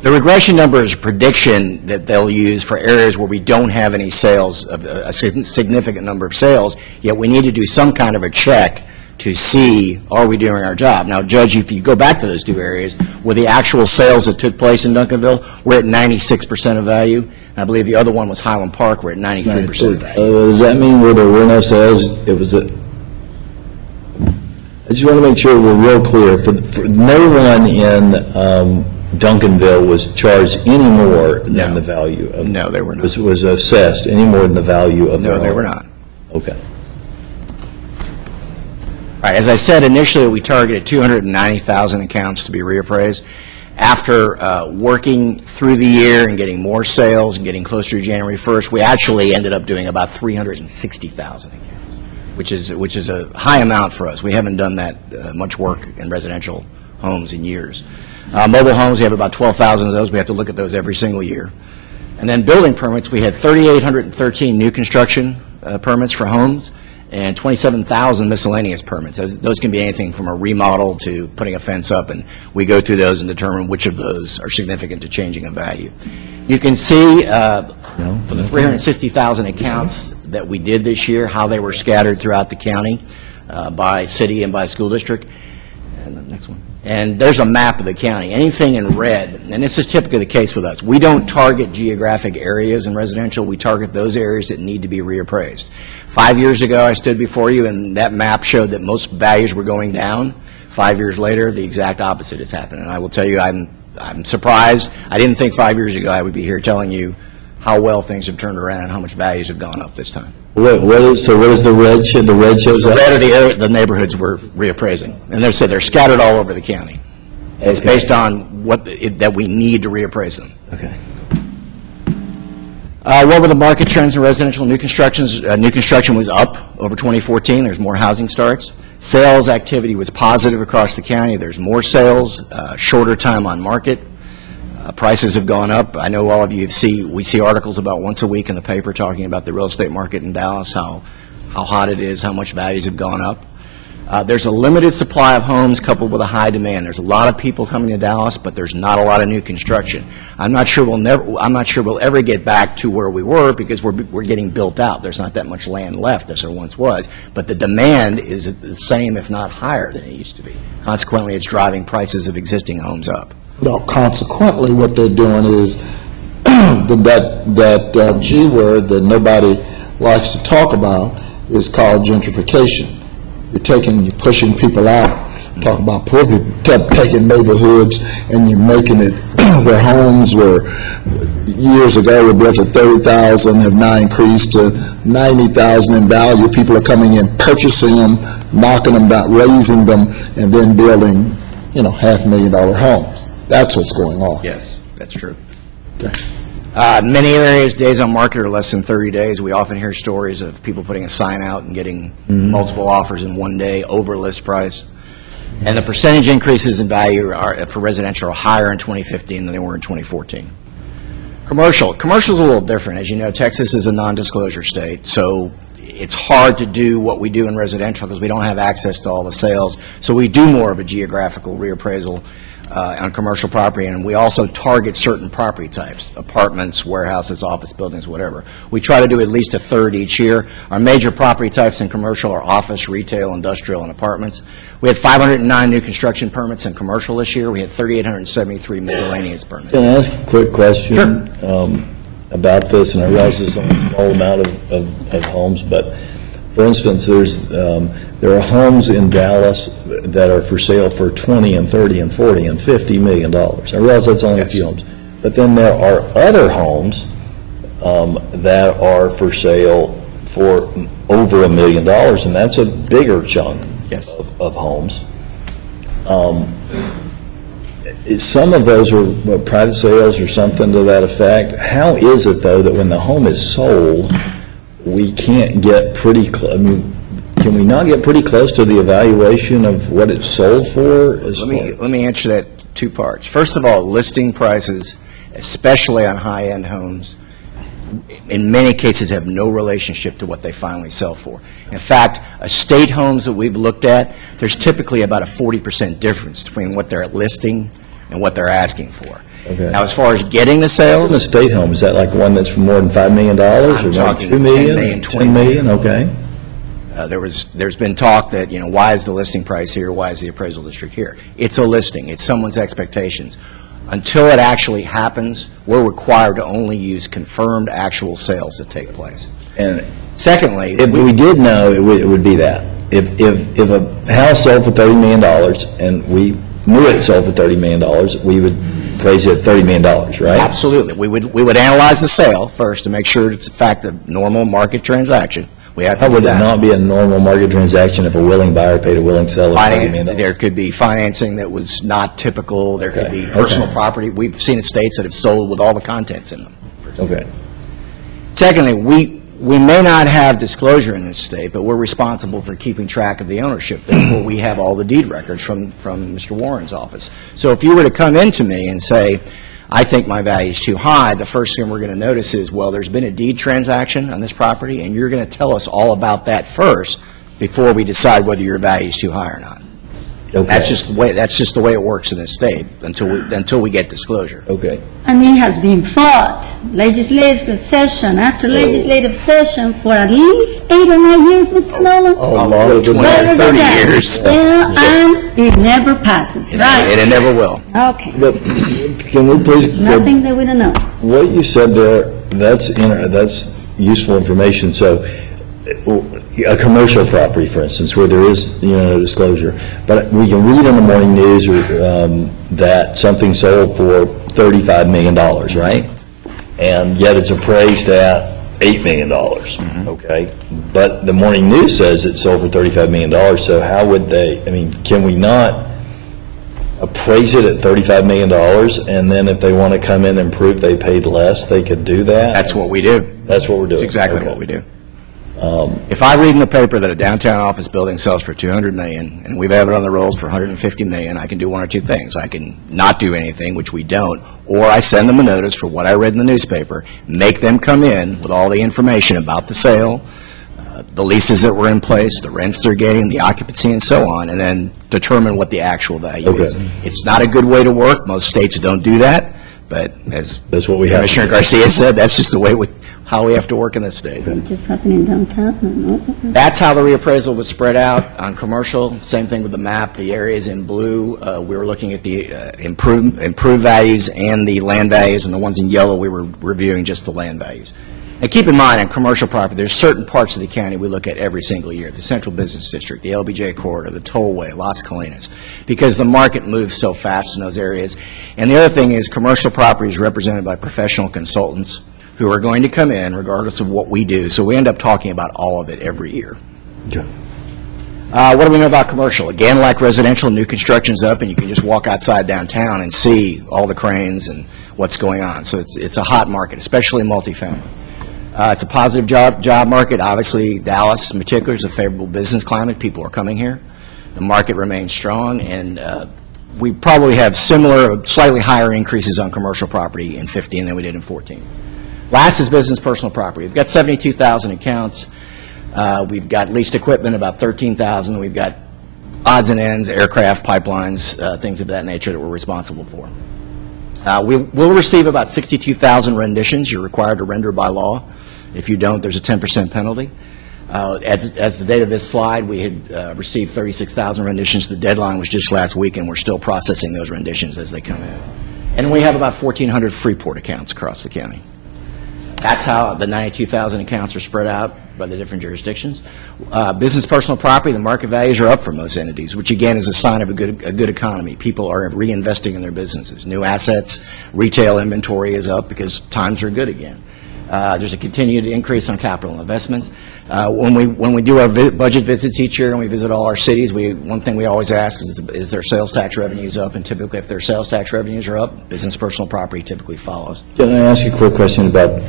The regression number is a prediction that they'll use for areas where we don't have any sales, a significant number of sales, yet we need to do some kind of a check to see, are we doing our job? Now, Judge, if you go back to those two areas, where the actual sales that took place in Duncanville, we're at 96% of value, and I believe the other one was Highland Park, we're at 93% of value. Does that mean where there were no sales, it was at, I just want to make sure we're real clear. For no one in Duncanville was charged any more than the value of... No, they were not. Was assessed any more than the value of... No, they were not. Okay. All right, as I said, initially, we targeted 290,000 accounts to be reappraised. After working through the year and getting more sales and getting closer to January 1st, we actually ended up doing about 360,000 accounts, which is a high amount for us. We haven't done that much work in residential homes in years. Mobile homes, we have about 12,000 of those. We have to look at those every single year. And then building permits, we had 3,813 new construction permits for homes and 27,000 miscellaneous permits. Those can be anything from a remodel to putting a fence up, and we go through those and determine which of those are significant to changing a value. You can see for the 360,000 accounts that we did this year, how they were scattered throughout the county by city and by school district. And the next one. And there's a map of the county. Anything in red, and this is typically the case with us, we don't target geographic areas in residential. We target those areas that need to be reappraised. 5 years ago, I stood before you, and that map showed that most values were going down. 5 years later, the exact opposite has happened. And I will tell you, I'm surprised. I didn't think 5 years ago I would be here telling you how well things have turned around and how much values have gone up this time. What is the red show? The red shows The up? red are the neighborhoods we're reappraising. And they're scattered all over the county. It's based on that we need to reappraise them. Okay. What were the market trends in residential new constructions? New construction was up over 2014. There's more housing starts. Sales activity was positive across the county. There's more sales, shorter time on market. Prices have gone up. I know all of you we see articles about once a week in the paper talking about the real estate market in Dallas, how hot it is, how much values have gone up. There's a limited supply of homes coupled with a high demand. There's a lot of people coming to Dallas, but there's not a lot of new construction. I'm not sure we'll ever get back to where we were because we're getting built out. There's not that much land left as there once was, but the demand is the same, if not higher, than it used to be. Consequently, it's driving prices of existing homes up. Well, consequently, what they're doing is that G word that nobody likes to talk about is called gentrification. You're pushing people out. Talk about poor people, taking neighborhoods and you're making it where homes were years ago were built at $30,000 have now increased to $90,000 in value. People are coming in, purchasing them, knocking them down, raising them, and then building, $500,000 homes. That's what's going on. Yes, that's true. Okay. Many areas, days on market are less than 30 days. We often hear stories of people putting a sign out and getting multiple offers in one day over list price. And the percentage increases in value for residential are higher in 2015 than they were in 2014. Commercial's a little different. As you know, Texas is a non-disclosure state, so it's hard to do what we do in residential because we don't have access to all the sales. So we do more of a geographical reappraisal on commercial property, and we also target certain property types, apartments, warehouses, office buildings, whatever. We try to do at least a third each year. Our major property types in commercial are office, retail, industrial, and apartments. We had 509 new construction permits in commercial this year. We had 3,873 miscellaneous permits. Can I ask a quick question about this? And I realize it's only a small amount of homes, but for instance, there are homes in Dallas that are for sale for $20 and $30 and $40 and $50 million. I realize that's only a few homes. But then there are other homes that are for sale for over $1 million, and that's a bigger chunk of homes. Some of those are private sales or something to that effect. How is it, though, that when the home is sold, we can't get pretty close? I mean, can we not get pretty close to the evaluation of what it's sold for? Let me answer that two parts. First of all, listing prices, especially on high-end homes, in many cases have no relationship to what they finally sell for. In fact, estate homes that we've looked at, there's typically about a 40% difference between what they're listing and what they're asking for. Okay. Now, as far as getting the sales, an estate home, is that like one that's for more than $5 million or I'm talking $2 million? 10 million, 20 $10 million, okay. There's been talk that, why is the listing price here? Why is the appraisal district here? It's a listing. It's someone's expectations. Until it actually happens, we're required to only use confirmed actual sales that take place. And secondly, if we did know, it would be that. if a house sold for $30 million and we knew it sold for $30 million, we would appraise it at $30 million, right? Absolutely. We would analyze the sale first to make sure it's in fact a normal market transaction. We have to How do would it that. not be a normal market transaction if a willing buyer paid a willing seller $30 million? There could be financing that was not typical. There could be personal property. We've seen estates that have sold with all the contents in them. Okay. Secondly, we may not have disclosure in this state, but we're responsible for keeping track of the ownership. Therefore, we have all the deed records from Mr. Warren's office. So if you were to come into me and say, I think my value is too high, the first thing we're going to notice is, well, there's been a deed transaction on this property, and you're going to tell us all about that first before we decide whether your value is too high or not. Okay. That's just the way it works in this state until we get disclosure. Okay. And it has been fought, legislative session after legislative session for at least 8 or 9 years, Mr. Nolan. Oh, longer than that. 30 years. Yeah, and it never passes, right? It never will. Okay, But can we please, nothing that we don't know. what you said there, that's useful information. So a commercial property, for instance, where there is, no disclosure, but we can read in the morning news or that something sold for $35 million, right? And yet it's appraised at $8 million, okay? But the morning news says it sold for $35 million, so how would they, can we not appraise it at $35 million, and then if they want to come in and prove they paid less, they could do that? That's what we do. That's what we're doing? That's exactly what we do. If I read in the paper that a downtown office building sells for $200 million, and we've had it on the rolls for $150 million, I can do one or two things. I can not do anything, which we don't, or I send them a notice for what I read in the newspaper, make them come in with all the information about the sale, the leases that were in place, the rents they're getting, the occupancy, and so on, and then determine what the actual value is. It's not a good way to work. Most states don't do that, but as That's what we have. Commissioner Garcia said, that's just the way how we have to work in this state. It just happened in downtown, no? That's how the reappraisal was spread out on commercial. Same thing with the map. The areas in blue, we were looking at the improved values and the land values, and the ones in yellow, we were reviewing just the land values. And keep in mind, on commercial property, there's certain parts of the county we look at every single year, the Central Business District, the LBJ Corridor, the Tollway, Las Colinas, because the market moves so fast in those areas. And the other thing is, commercial property is represented by professional consultants who are going to come in regardless of what we do. So we end up talking about all of it every year. Okay. What do we know about commercial? Again, like residential, new construction's up, and you can just walk outside downtown and see all the cranes and what's going on. So it's a hot market, especially multifamily. It's a positive job market. Obviously, Dallas in particular is a favorable business climate. People are coming here. The market remains strong, and we probably have similar, slightly higher increases on commercial property in 15 than we did in 14. Last is business personal property. We've got 72,000 accounts. We've got leased equipment, about 13,000. We've got odds and ends, aircraft, pipelines, things of that nature that we're responsible for. We'll receive about 62,000 renditions. You're required to render by law. If you don't, there's a 10% penalty. As the date of this slide, we had received 36,000 renditions. The deadline was just last week, and we're still processing those renditions as they come in. And we have about 1,400 Freeport accounts across the county. That's how the 92,000 accounts are spread out by the different jurisdictions. Business personal property, the market values are up for most entities, which again is a sign of a good economy. People are reinvesting in their businesses. New assets, retail inventory is up because times are good again. There's a continued increase on capital investments. When we do our budget visits each year and we visit all our cities, one thing we always ask is their sales tax revenues up? And typically, if their sales tax revenues are up, business personal property typically follows. Can I ask you a quick question about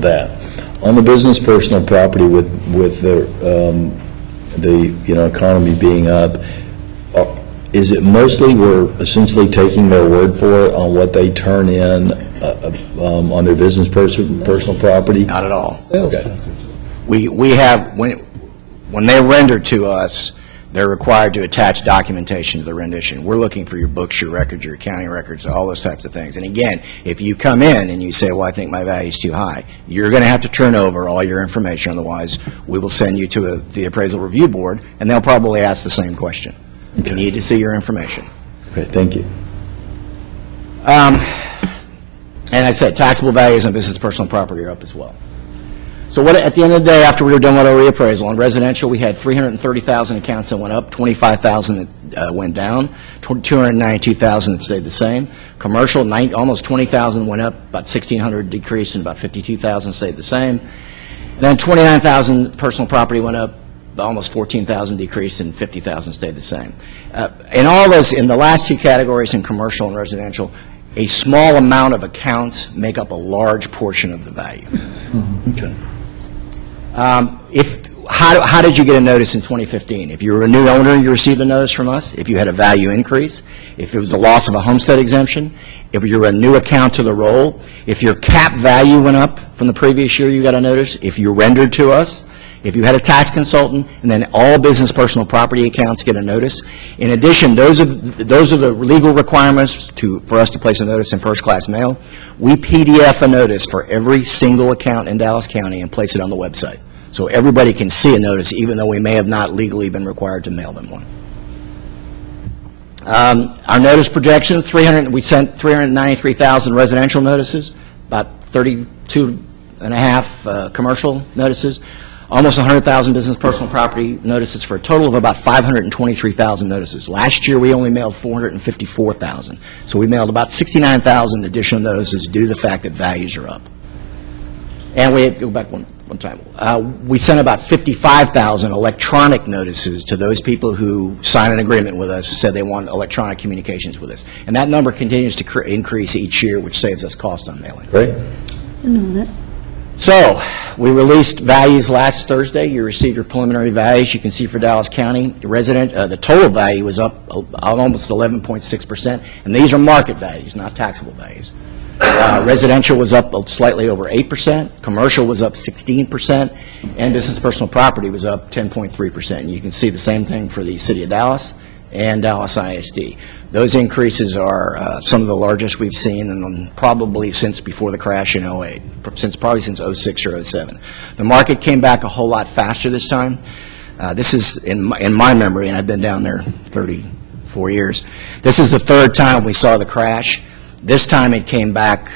that? On the business personal property with the economy being up, is it mostly we're essentially taking their word for it on what they turn in on their business personal property? Not at all. Okay. We have, when they render to us, they're required to attach documentation to the rendition. We're looking for your books, your records, your accounting records, all those types of things. And again, if you come in and you say, well, I think my value is too high, you're going to have to turn over all your information. Otherwise, we will send you to the appraisal review board, and they'll probably ask the same question. Okay. You need to see your information. Okay, thank you. And I said taxable values on business personal property are up as well. So what, at the end of the day, after we were done with our reappraisal, on residential, we had 330,000 accounts that went up, 25,000 that went down, 292,000 that stayed the same. Commercial, almost 20,000 went up, about 1,600 decreased, and about 52,000 stayed the same. And then 29,000 personal property went up, almost 14,000 decreased, and 50,000 stayed the same. In all those, in the last two categories, in commercial and residential, a small amount of accounts make up a large portion of the value. Okay. How did you get a notice in 2015? If you were a new owner, you received a notice from us. If you had a value increase, if it was the loss of a homestead exemption, if you're a new account to the roll, if your cap value went up from the previous year, you got a notice. If you rendered to us, if you had a tax consultant, and then all business personal property accounts get a notice. In addition, those are the legal requirements for us to place a notice in first-class mail. We PDF a notice for every single account in Dallas County and place it on the website. So everybody can see a notice, even though we may have not legally been required to mail them one. Our notice projection, we sent 393,000 residential notices, about 32.5 commercial notices, almost 100,000 business personal property notices, for a total of about 523,000 notices. Last year, we only mailed 454,000. So we mailed about 69,000 additional notices due to the fact that values are up. And we go back one time. We sent about 55,000 electronic notices to those people who sign an agreement with us, said they want electronic communications with us. And that number continues to increase each year, which saves us cost on mailing. Great. I know that. So, we released values last Thursday. You received your preliminary values. You can see for Dallas County, the total value was up almost 11.6%, and these are market values, not taxable values. Residential was up slightly over 8%, commercial was up 16%, and business personal property was up 10.3%. And you can see the same thing for the City of Dallas and Dallas ISD. Those increases are some of the largest we've seen, and probably since before the crash in 08, probably since 06 or 07. The market came back a whole lot faster this time. This is, in my memory, and I've been down there 34 years, this is the third time we saw the crash. This time it came back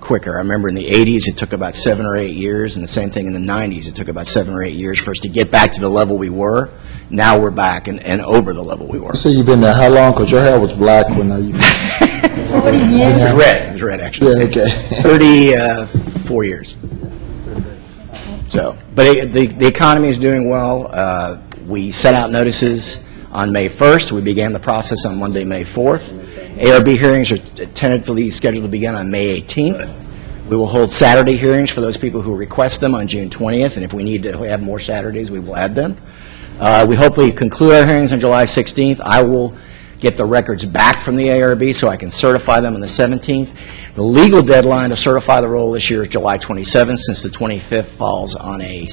quicker. I remember in the 80s it took about 7 or 8 years, and the same thing in the 90s. It took about 7 or 8 years for us to get back to the level we were. Now we're back and over the level we were. So you've been there how long? Because your hair was black when you... 40 years. It was red. It was red, actually. Yeah, okay. 34 years. So, but the economy is doing well. We sent out notices on May 1st. We began the process on Monday, May 4th. ARB hearings are tentatively scheduled to begin on May 18th. We will hold Saturday hearings for those people who request them on June 20th, and if we need to have more Saturdays, we will add them. We hopefully conclude our hearings on July 16th. I will get the records back from the ARB so I can certify them on the 17th. The legal deadline to certify the roll this year is July 27th, since the 25th falls on a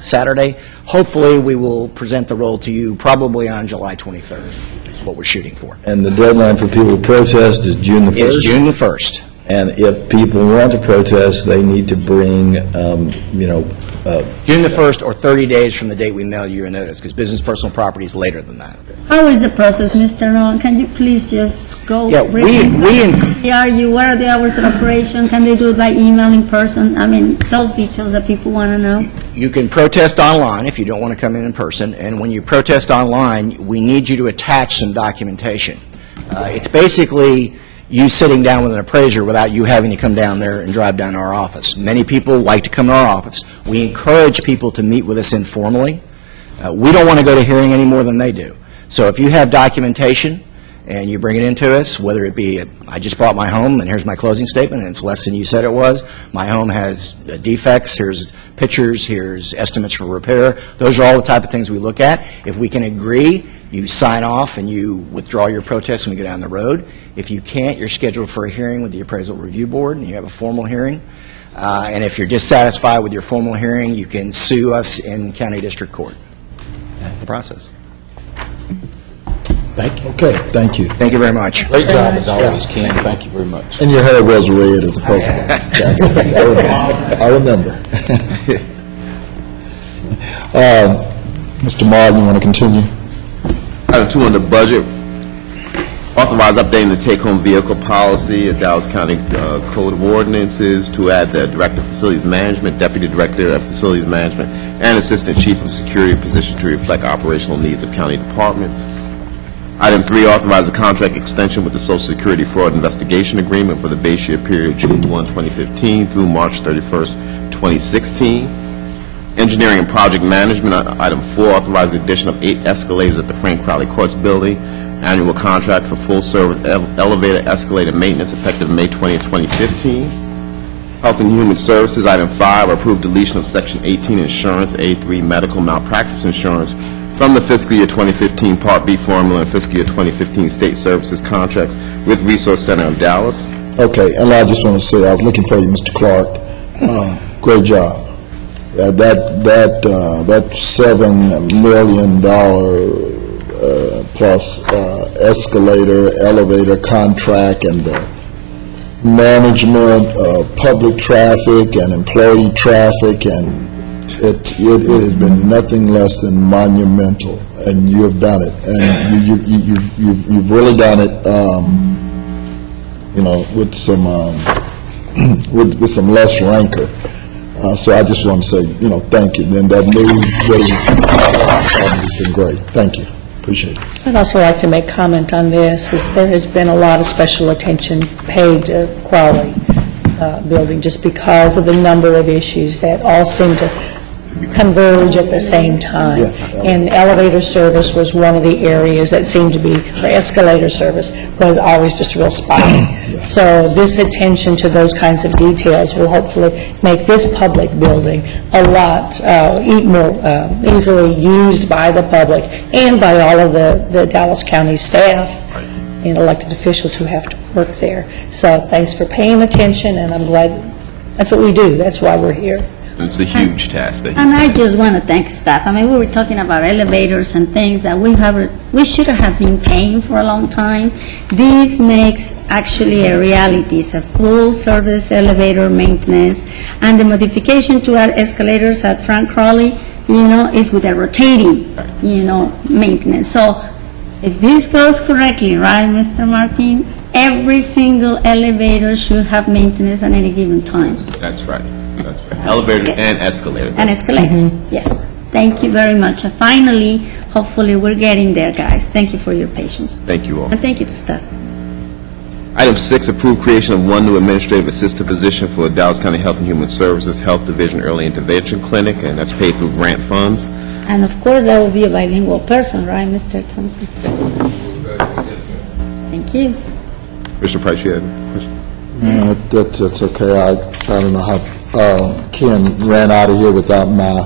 Saturday. Hopefully, we will present the roll to you probably on July 23rd, is what we're shooting for. And the deadline for people to protest is June the 1st? It's June the 1st. And if people want to protest, they need to bring, June the 1st or 30 days from the date we mail you a notice, because business personal property is later than that. How is the process, Mr. Nolan? Can you please just go? Yeah, Are you? What are the hours of operation? Can they do it by email, in person? I mean, those details that people want to know. You can protest online if you don't want to come in person, and when you protest online, we need you to attach some documentation. It's basically you sitting down with an appraiser without you having to come down there and drive down to our office. Many people like to come to our office. We encourage people to meet with us informally. We don't want to go to hearing any more than they do. So if you have documentation and you bring it into us, whether it be, I just bought my home and here's my closing statement and it's less than you said it was, my home has defects, here's pictures, here's estimates for repair, those are all the type of things we look at. If we can agree, you sign off and you withdraw your protest when we go down the road. If you can't, you're scheduled for a hearing with the Appraisal Review Board, and you have a formal hearing. And if you're dissatisfied with your formal hearing, you can sue us in County District Court. That's the process. Thank you. Okay, thank you. Thank you very much. Great job as always, Ken. Thank you very much. And your hair was red as a Pokemon. I remember. Mr. Martin, you want to continue? Item 2 on the budget. Authorize updating the take-home vehicle policy at Dallas County Code of Ordinances to add the Director of Facilities Management, Deputy Director of Facilities Management, and Assistant Chief of Security position to reflect operational needs of county departments. Item 3, authorize a contract extension with the Social Security Fraud Investigation Agreement for the base year period June 1, 2015 through March 31st, 2016. Engineering and Project Management, item 4, authorize the addition of 8 escalators at the Frank Crowley Courts Building. Annual contract for full-service elevator escalator maintenance effective May 20, 2015. Health and Human Services, item 5, approve deletion of Section 18 Insurance, A3 Medical Malpractice Insurance from the fiscal year 2015 Part B formula and fiscal year 2015 state services contracts with Resource Center of Dallas. Okay, and I just want to say, I was looking for you, Mr. Clark. Great job. That $7 million plus escalator, elevator contract, and the management of public traffic and employee traffic, and it has been nothing less than monumental, and you have done it, and you've really done it, with some with some less rancor. So I just want to say, thank you. And that new has been great. Thank you. Appreciate it. I'd also like to make comment on this, is there has been a lot of special attention paid to Crowley building just because of the number of issues that all seem to converge at the same time. And elevator service was one of the areas that seemed to be, or escalator service was always just a real spot. So this attention to those kinds of details will hopefully make this public building a lot more easily used by the public and by all of the Dallas County staff and elected officials who have to work there. So thanks for paying attention, and I'm glad that's what we do. That's why we're here. It's a huge task. And I just want to thank staff. I mean, we were talking about elevators and things that we should have been paying for a long time. This makes actually a reality. It's a full-service elevator maintenance, and the modification to our escalators at Frank Crowley, is with a rotating, maintenance. So if this goes correctly, right, Mr. Martin, every single elevator should have maintenance at any given time. That's right. Elevator and escalator. And escalators, yes. Thank you very much. And finally, hopefully, we're getting there, guys. Thank you for your patience. Thank you all. And thank you to staff. Item 6, approve creation of 1 new administrative assistant position for Dallas County Health and Human Services Health Division Early Intervention Clinic, and that's paid through grant funds. And of course, that will be a bilingual person, right, Mr. Thompson? Thank you. Mr. Price, you had a question? That's okay. I don't know how Ken ran out of here without my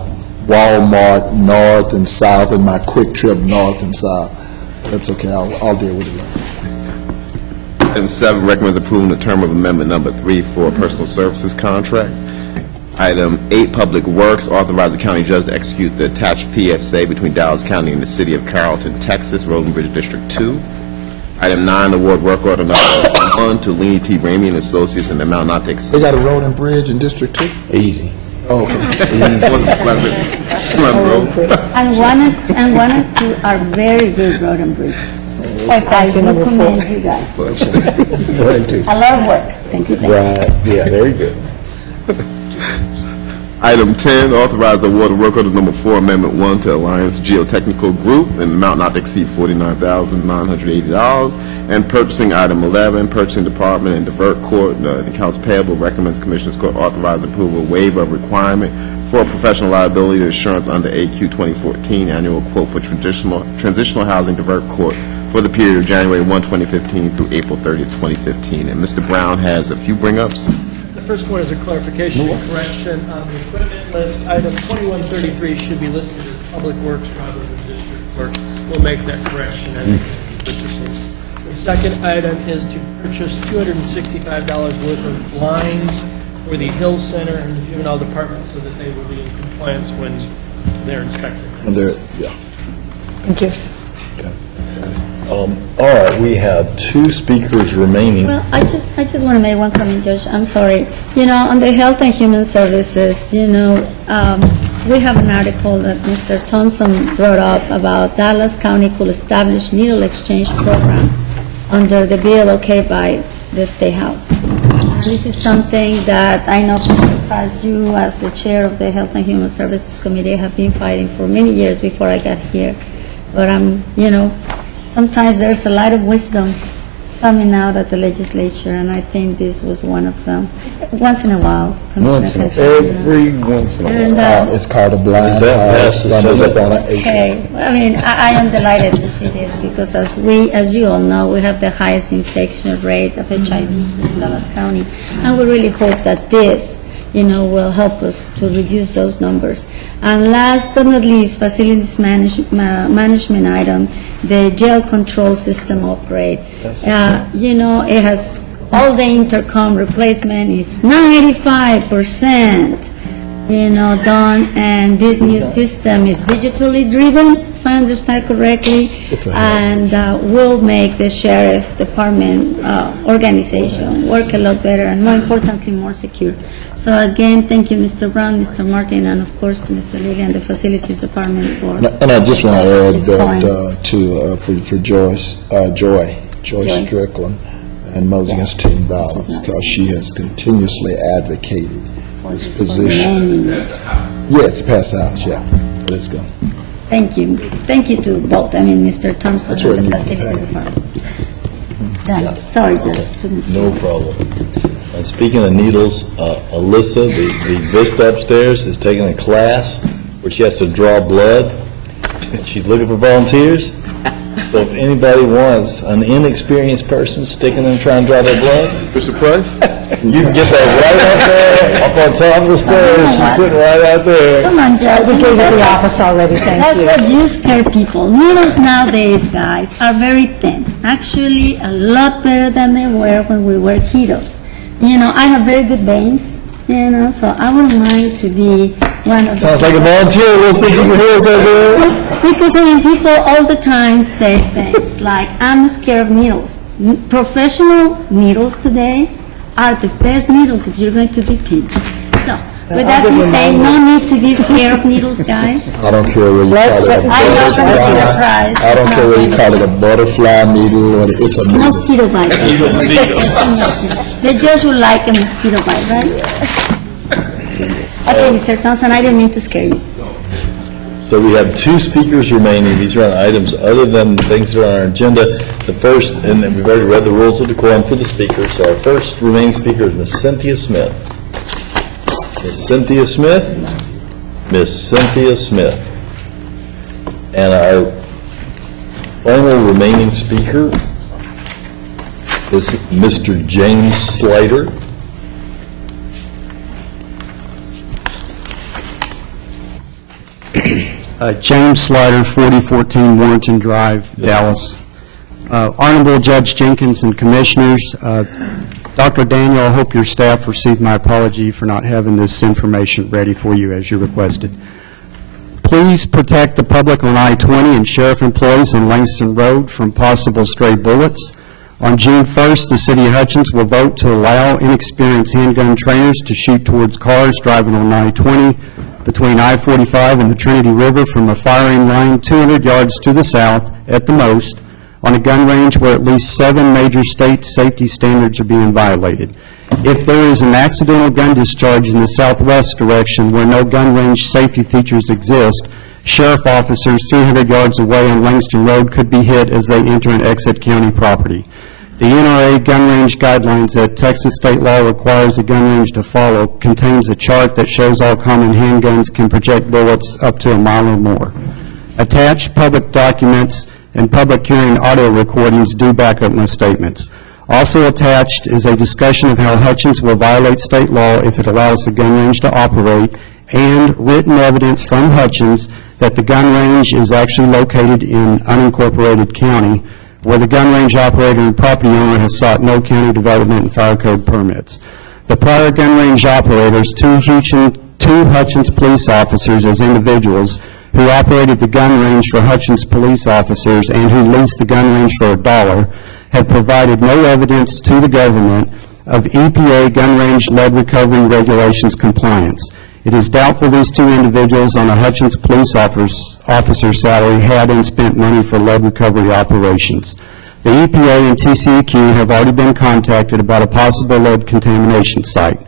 Walmart north and south and my Quick Trip north and south. That's okay. I'll deal with it later. Item 7, recommends approving the term of amendment number 3 for a personal services contract. Item 8, Public Works, authorize the county judge to execute the attached PSA between Dallas County and the city of Carrollton, Texas, Road and Bridge District 2. Item 9, award work order number 1 to Leany T. Ramey and Associates in the amount not to exceed. They got a road and bridge in District 2? Easy. Oh, okay. And one and two are very good road and bridges. Thank you, number 4. Commend you guys. A lot of work. Thank you. Right, yeah, very good. Item 10, authorize the award of work order number 4, Amendment 1 to Alliance Geotechnical Group in the amount not to exceed $49,980. And purchasing item 11, Purchasing Department and Divert Court, the accounts payable recommends Commissioners Court authorize approval waiver of requirement for professional liability insurance under AQ 2014 annual quote for transitional housing Divert Court for the period of January 1, 2015 through April 30, 2015. And Mr. Brown has a few bring-ups. The first one is a clarification and correction on the equipment list. Item 2133 should be listed as Public Works rather than District Clerk. We'll make that correction as it's purchasing. The second item is to purchase $265 worth of lines for the Hill Center and the Juvenile Department so that they will be in compliance when they're inspected. And there, yeah. Thank you. All right, we have 2 speakers remaining. Well, I just want to make one comment, Judge. I'm sorry. On the Health and Human Services, we have an article that Mr. Thompson brought up about Dallas County could establish needle exchange program. under the bill okayed by the State House. And this is something that I know, Mr. Price, you as the chair of the Health and Human Services Committee have been fighting for many years before I got here. But sometimes there's a lot of wisdom coming out at the legislature, and I think this was one of them. Once in a while, Commissioner Control. Every once in a And, while. It's called a blind house, runs up on an acre. Okay, I mean, I am delighted to see this because as you all know, we have the highest infection rate of HIV in Dallas County, and we really hope that this, will help us to reduce those numbers. And last but not least, facilities management item, the jail control system upgrade. It has all the intercom replacement is 95%, done, and this new system is digitally driven, if I understand correctly, and will make the sheriff department organization work a lot better and, more importantly, more secure. So again, thank you, Mr. Brown, Mr. Martin, and of course to Mr. Lilly and the Facilities Department for. And I just want to add this that point. for Joyce Strickland and Mothers Against Teen Violence, because she has continuously advocated this position. Yes, passed out, yeah. Let's go. Thank you. Thank you to both, Mr. Thompson That's what and the I need to Facilities pay. Department. Done. Sorry, Judge. No problem. And speaking of needles, Alyssa, the Vista upstairs, is taking a class where she has to draw blood. She's looking for volunteers. So if anybody wants an inexperienced person sticking in trying to draw their blood, Mr. Price? you can get that right up there, up on top of the stairs. She's sitting right out there. Come on, Judge. We gave it the office already, thank That's you. what you scare people. Needles nowadays, guys, are very thin. Actually, a lot better than they were when we were kiddos. I have very good veins, so I wouldn't mind to be one of the... Sounds like a volunteer. We'll see if you can hear us over there. Because, people all the time say things like, I'm scared of needles. Professional needles today are the best needles if you're going to be pinched. So, with that being said, no need to be scared of needles, guys. I don't care whether you call it a I know butterfly. Price. I don't care whether you call it a butterfly needle or it's a needle. Mosquito bite. The judge would like a mosquito bite, right? Okay, Mr. Thompson, I didn't mean to scare you. So we have two speakers remaining. These are on items other than things that are on our agenda. The first, and we've already read the rules of decorum for the speakers, so our first remaining speaker is Ms. Cynthia Smith. Ms. Cynthia Smith? Ms. Cynthia Smith. And our final remaining speaker is Mr. James Slater. James Slider, 4014 Warrenton Drive, Dallas. Honorable Judge Jenkins and Commissioners, Dr. Daniel, I hope your staff received my apology for not having this information ready for you as you requested. Please protect the public on I-20 and sheriff employees on Langston Road from possible stray bullets. On June 1st, the City of Hutchins will vote to allow inexperienced handgun trainers to shoot towards cars driving on I-20 between I-45 and the Trinity River from a firing line 200 yards to the south at the most, on a gun range where at least 7 major state safety standards are being violated. If there is an accidental gun discharge in the southwest direction where no gun range safety features exist, sheriff officers 300 yards away on Langston Road could be hit as they enter and exit county property. The NRA gun range guidelines that Texas state law requires a gun range to follow contains a chart that shows all common handguns can project bullets up to a mile or more. Attached public documents and public hearing audio recordings do back up my statements. Also attached is a discussion of how Hutchins will violate state law if it allows the gun range to operate, and written evidence from Hutchins that the gun range is actually located in unincorporated county, where the gun range operator and property owner has sought no county development and fire code permits. The prior gun range operators, two Hutchins police officers as individuals who operated the gun range for Hutchins police officers and who leased the gun range for $1, have provided no evidence to the government of EPA gun range lead recovery regulations compliance. It is doubtful these two individuals on a Hutchins police officer salary had and spent money for lead recovery operations. The EPA and TCEQ have already been contacted about a possible lead contamination site.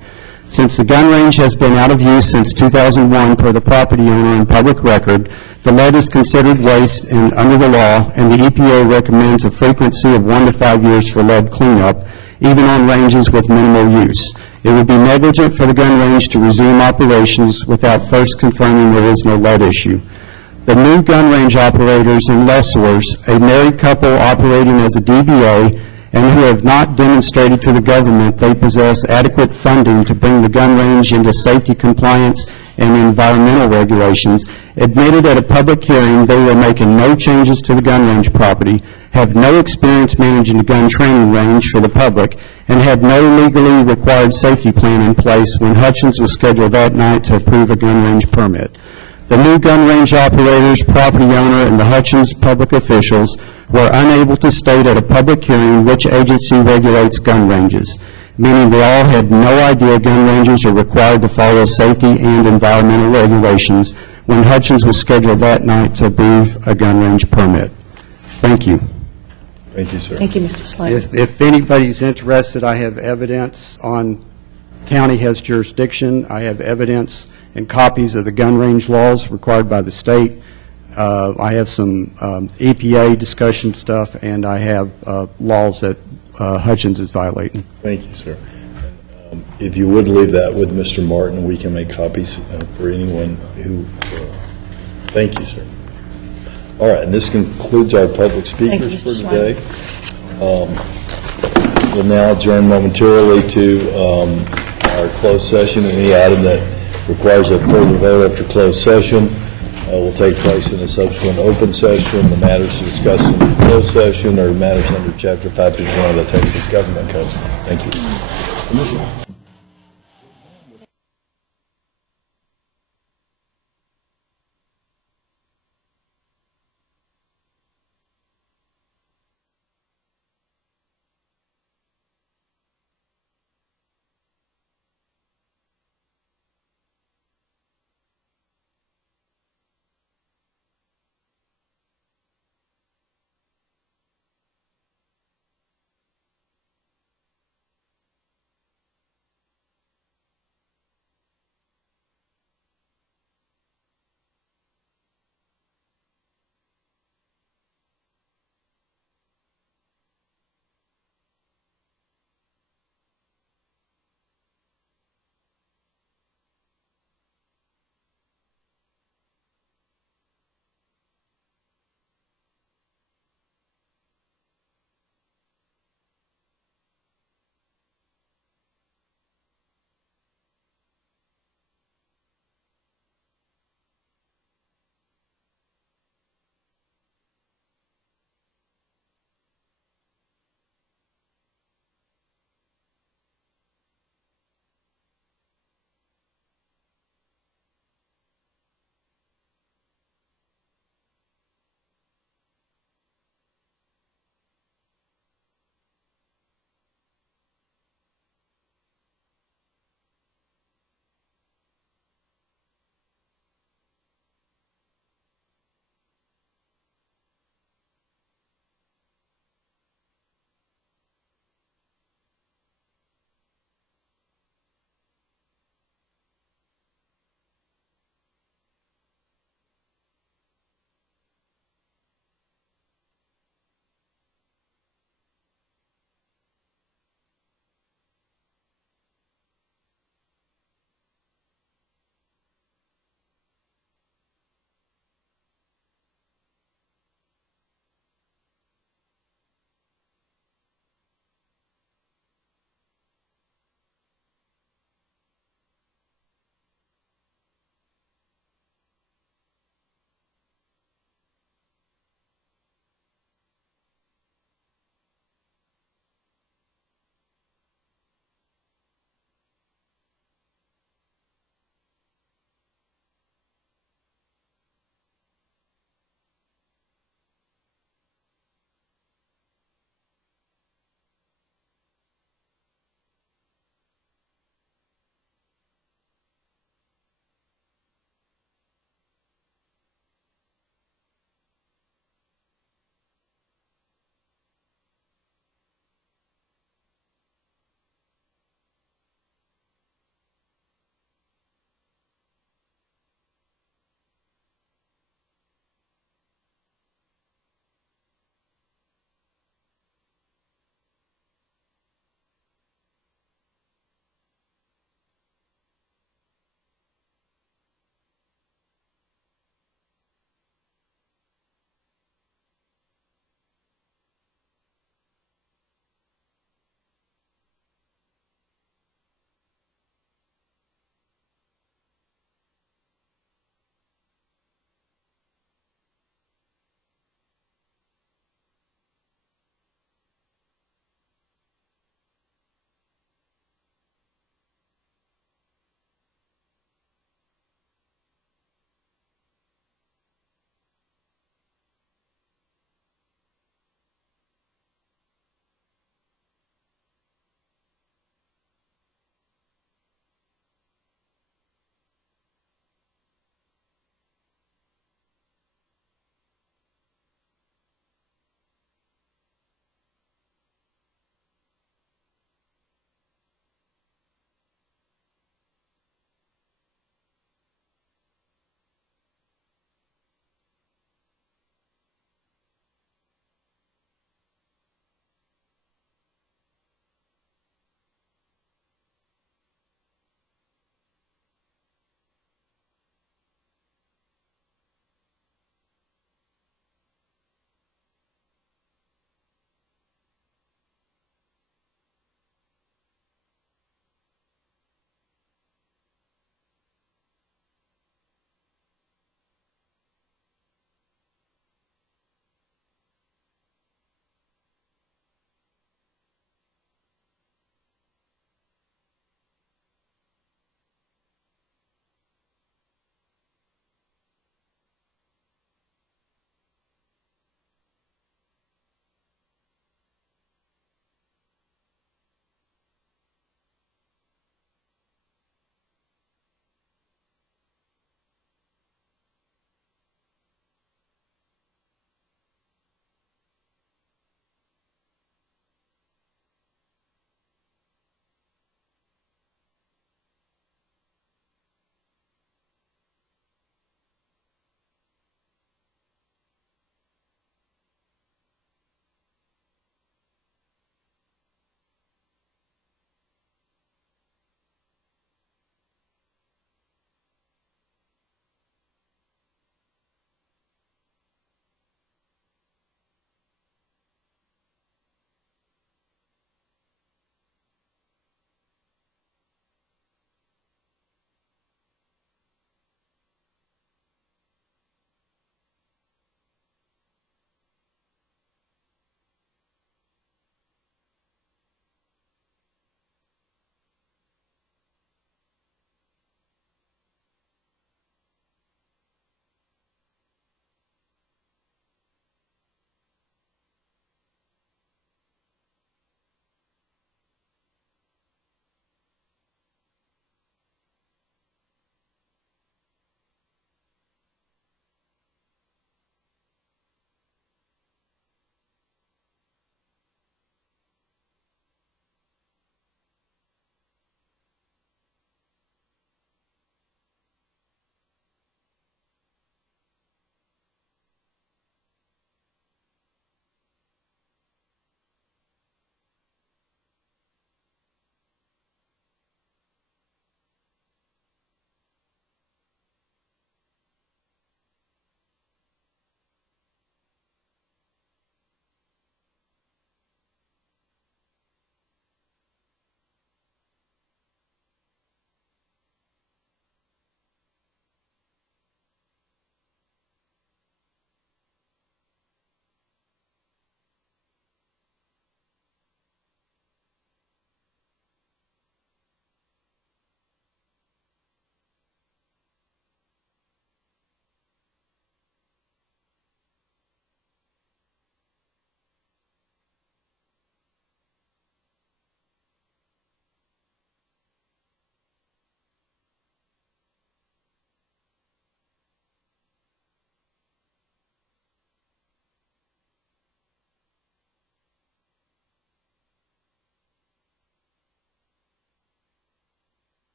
Since the gun range has been out of use since 2001 per the property owner and public record, the lead is considered waste and under the law, and the EPA recommends a frequency of 1 to 5 years for lead cleanup, even on ranges with minimal use. It would be negligent for the gun range to resume operations without first confirming there is no lead issue. The new gun range operators and lessors, a married couple operating as a DBA, and who have not demonstrated to the government they possess adequate funding to bring the gun range into safety compliance and environmental regulations, admitted at a public hearing they were making no changes to the gun range property, have no experience managing a gun training range for the public, and had no legally required safety plan in place when Hutchins was scheduled that night to approve a gun range permit. The new gun range operators, property owner, and the Hutchins public officials were unable to state at a public hearing which agency regulates gun ranges, meaning they all had no idea gun ranges are required to follow safety and environmental regulations when Hutchins was scheduled that night to approve a gun range permit. Thank you. Thank you, sir. Thank you, Mr. Slater. If anybody's interested, I have evidence on county has jurisdiction. I have evidence and copies of the gun range laws required by the state. I have some EPA discussion stuff, and I have laws that Hutchins is violating. Thank you, sir. If you would leave that with Mr. Martin, we can make copies for anyone who, thank you, sir. All right, and this concludes our public speakers for today. We'll now adjourn momentarily to our closed session. Any item that requires a further vote after closed session will take place in a subsequent open session. The matters to discuss in the closed session are matters under Chapter 551 of the Texas Government Code. Thank you. Commissioner.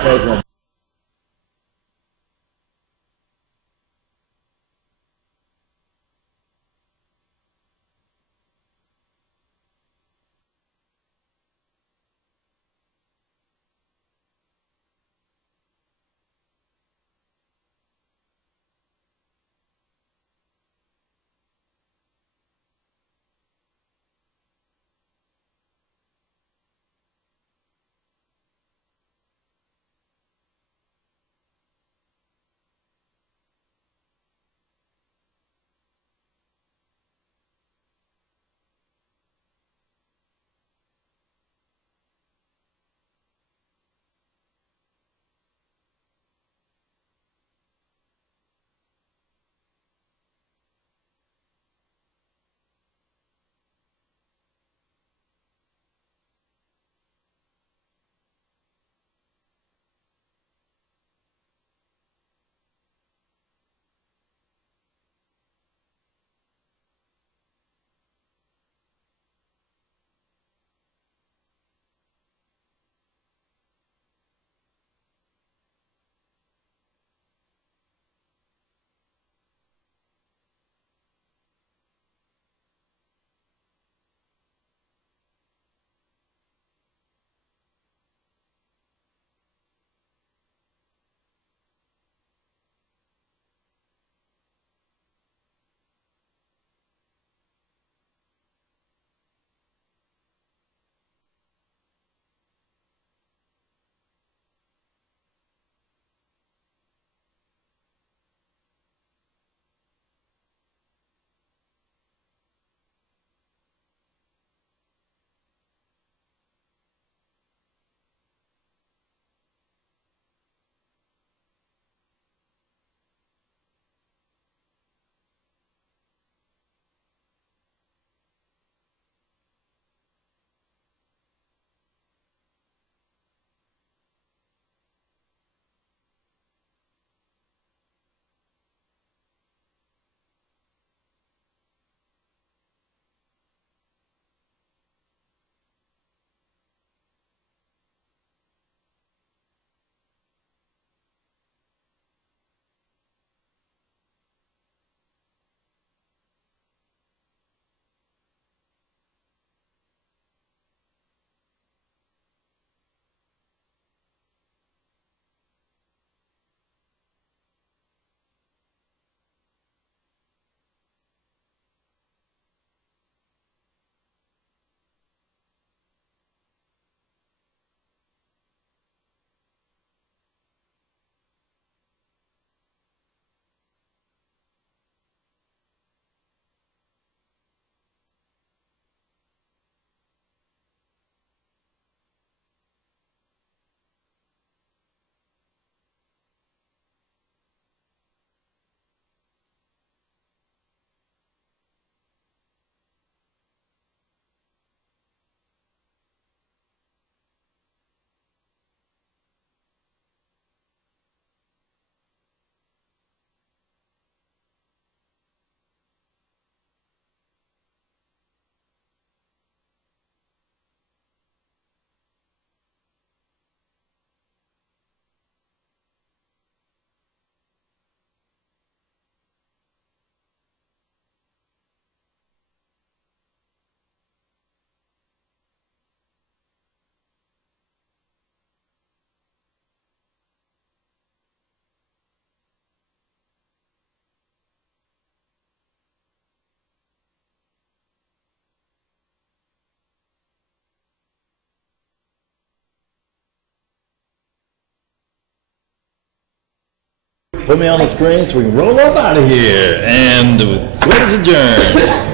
President. Put me on the screen so we can roll up out of here. And the court is adjourned.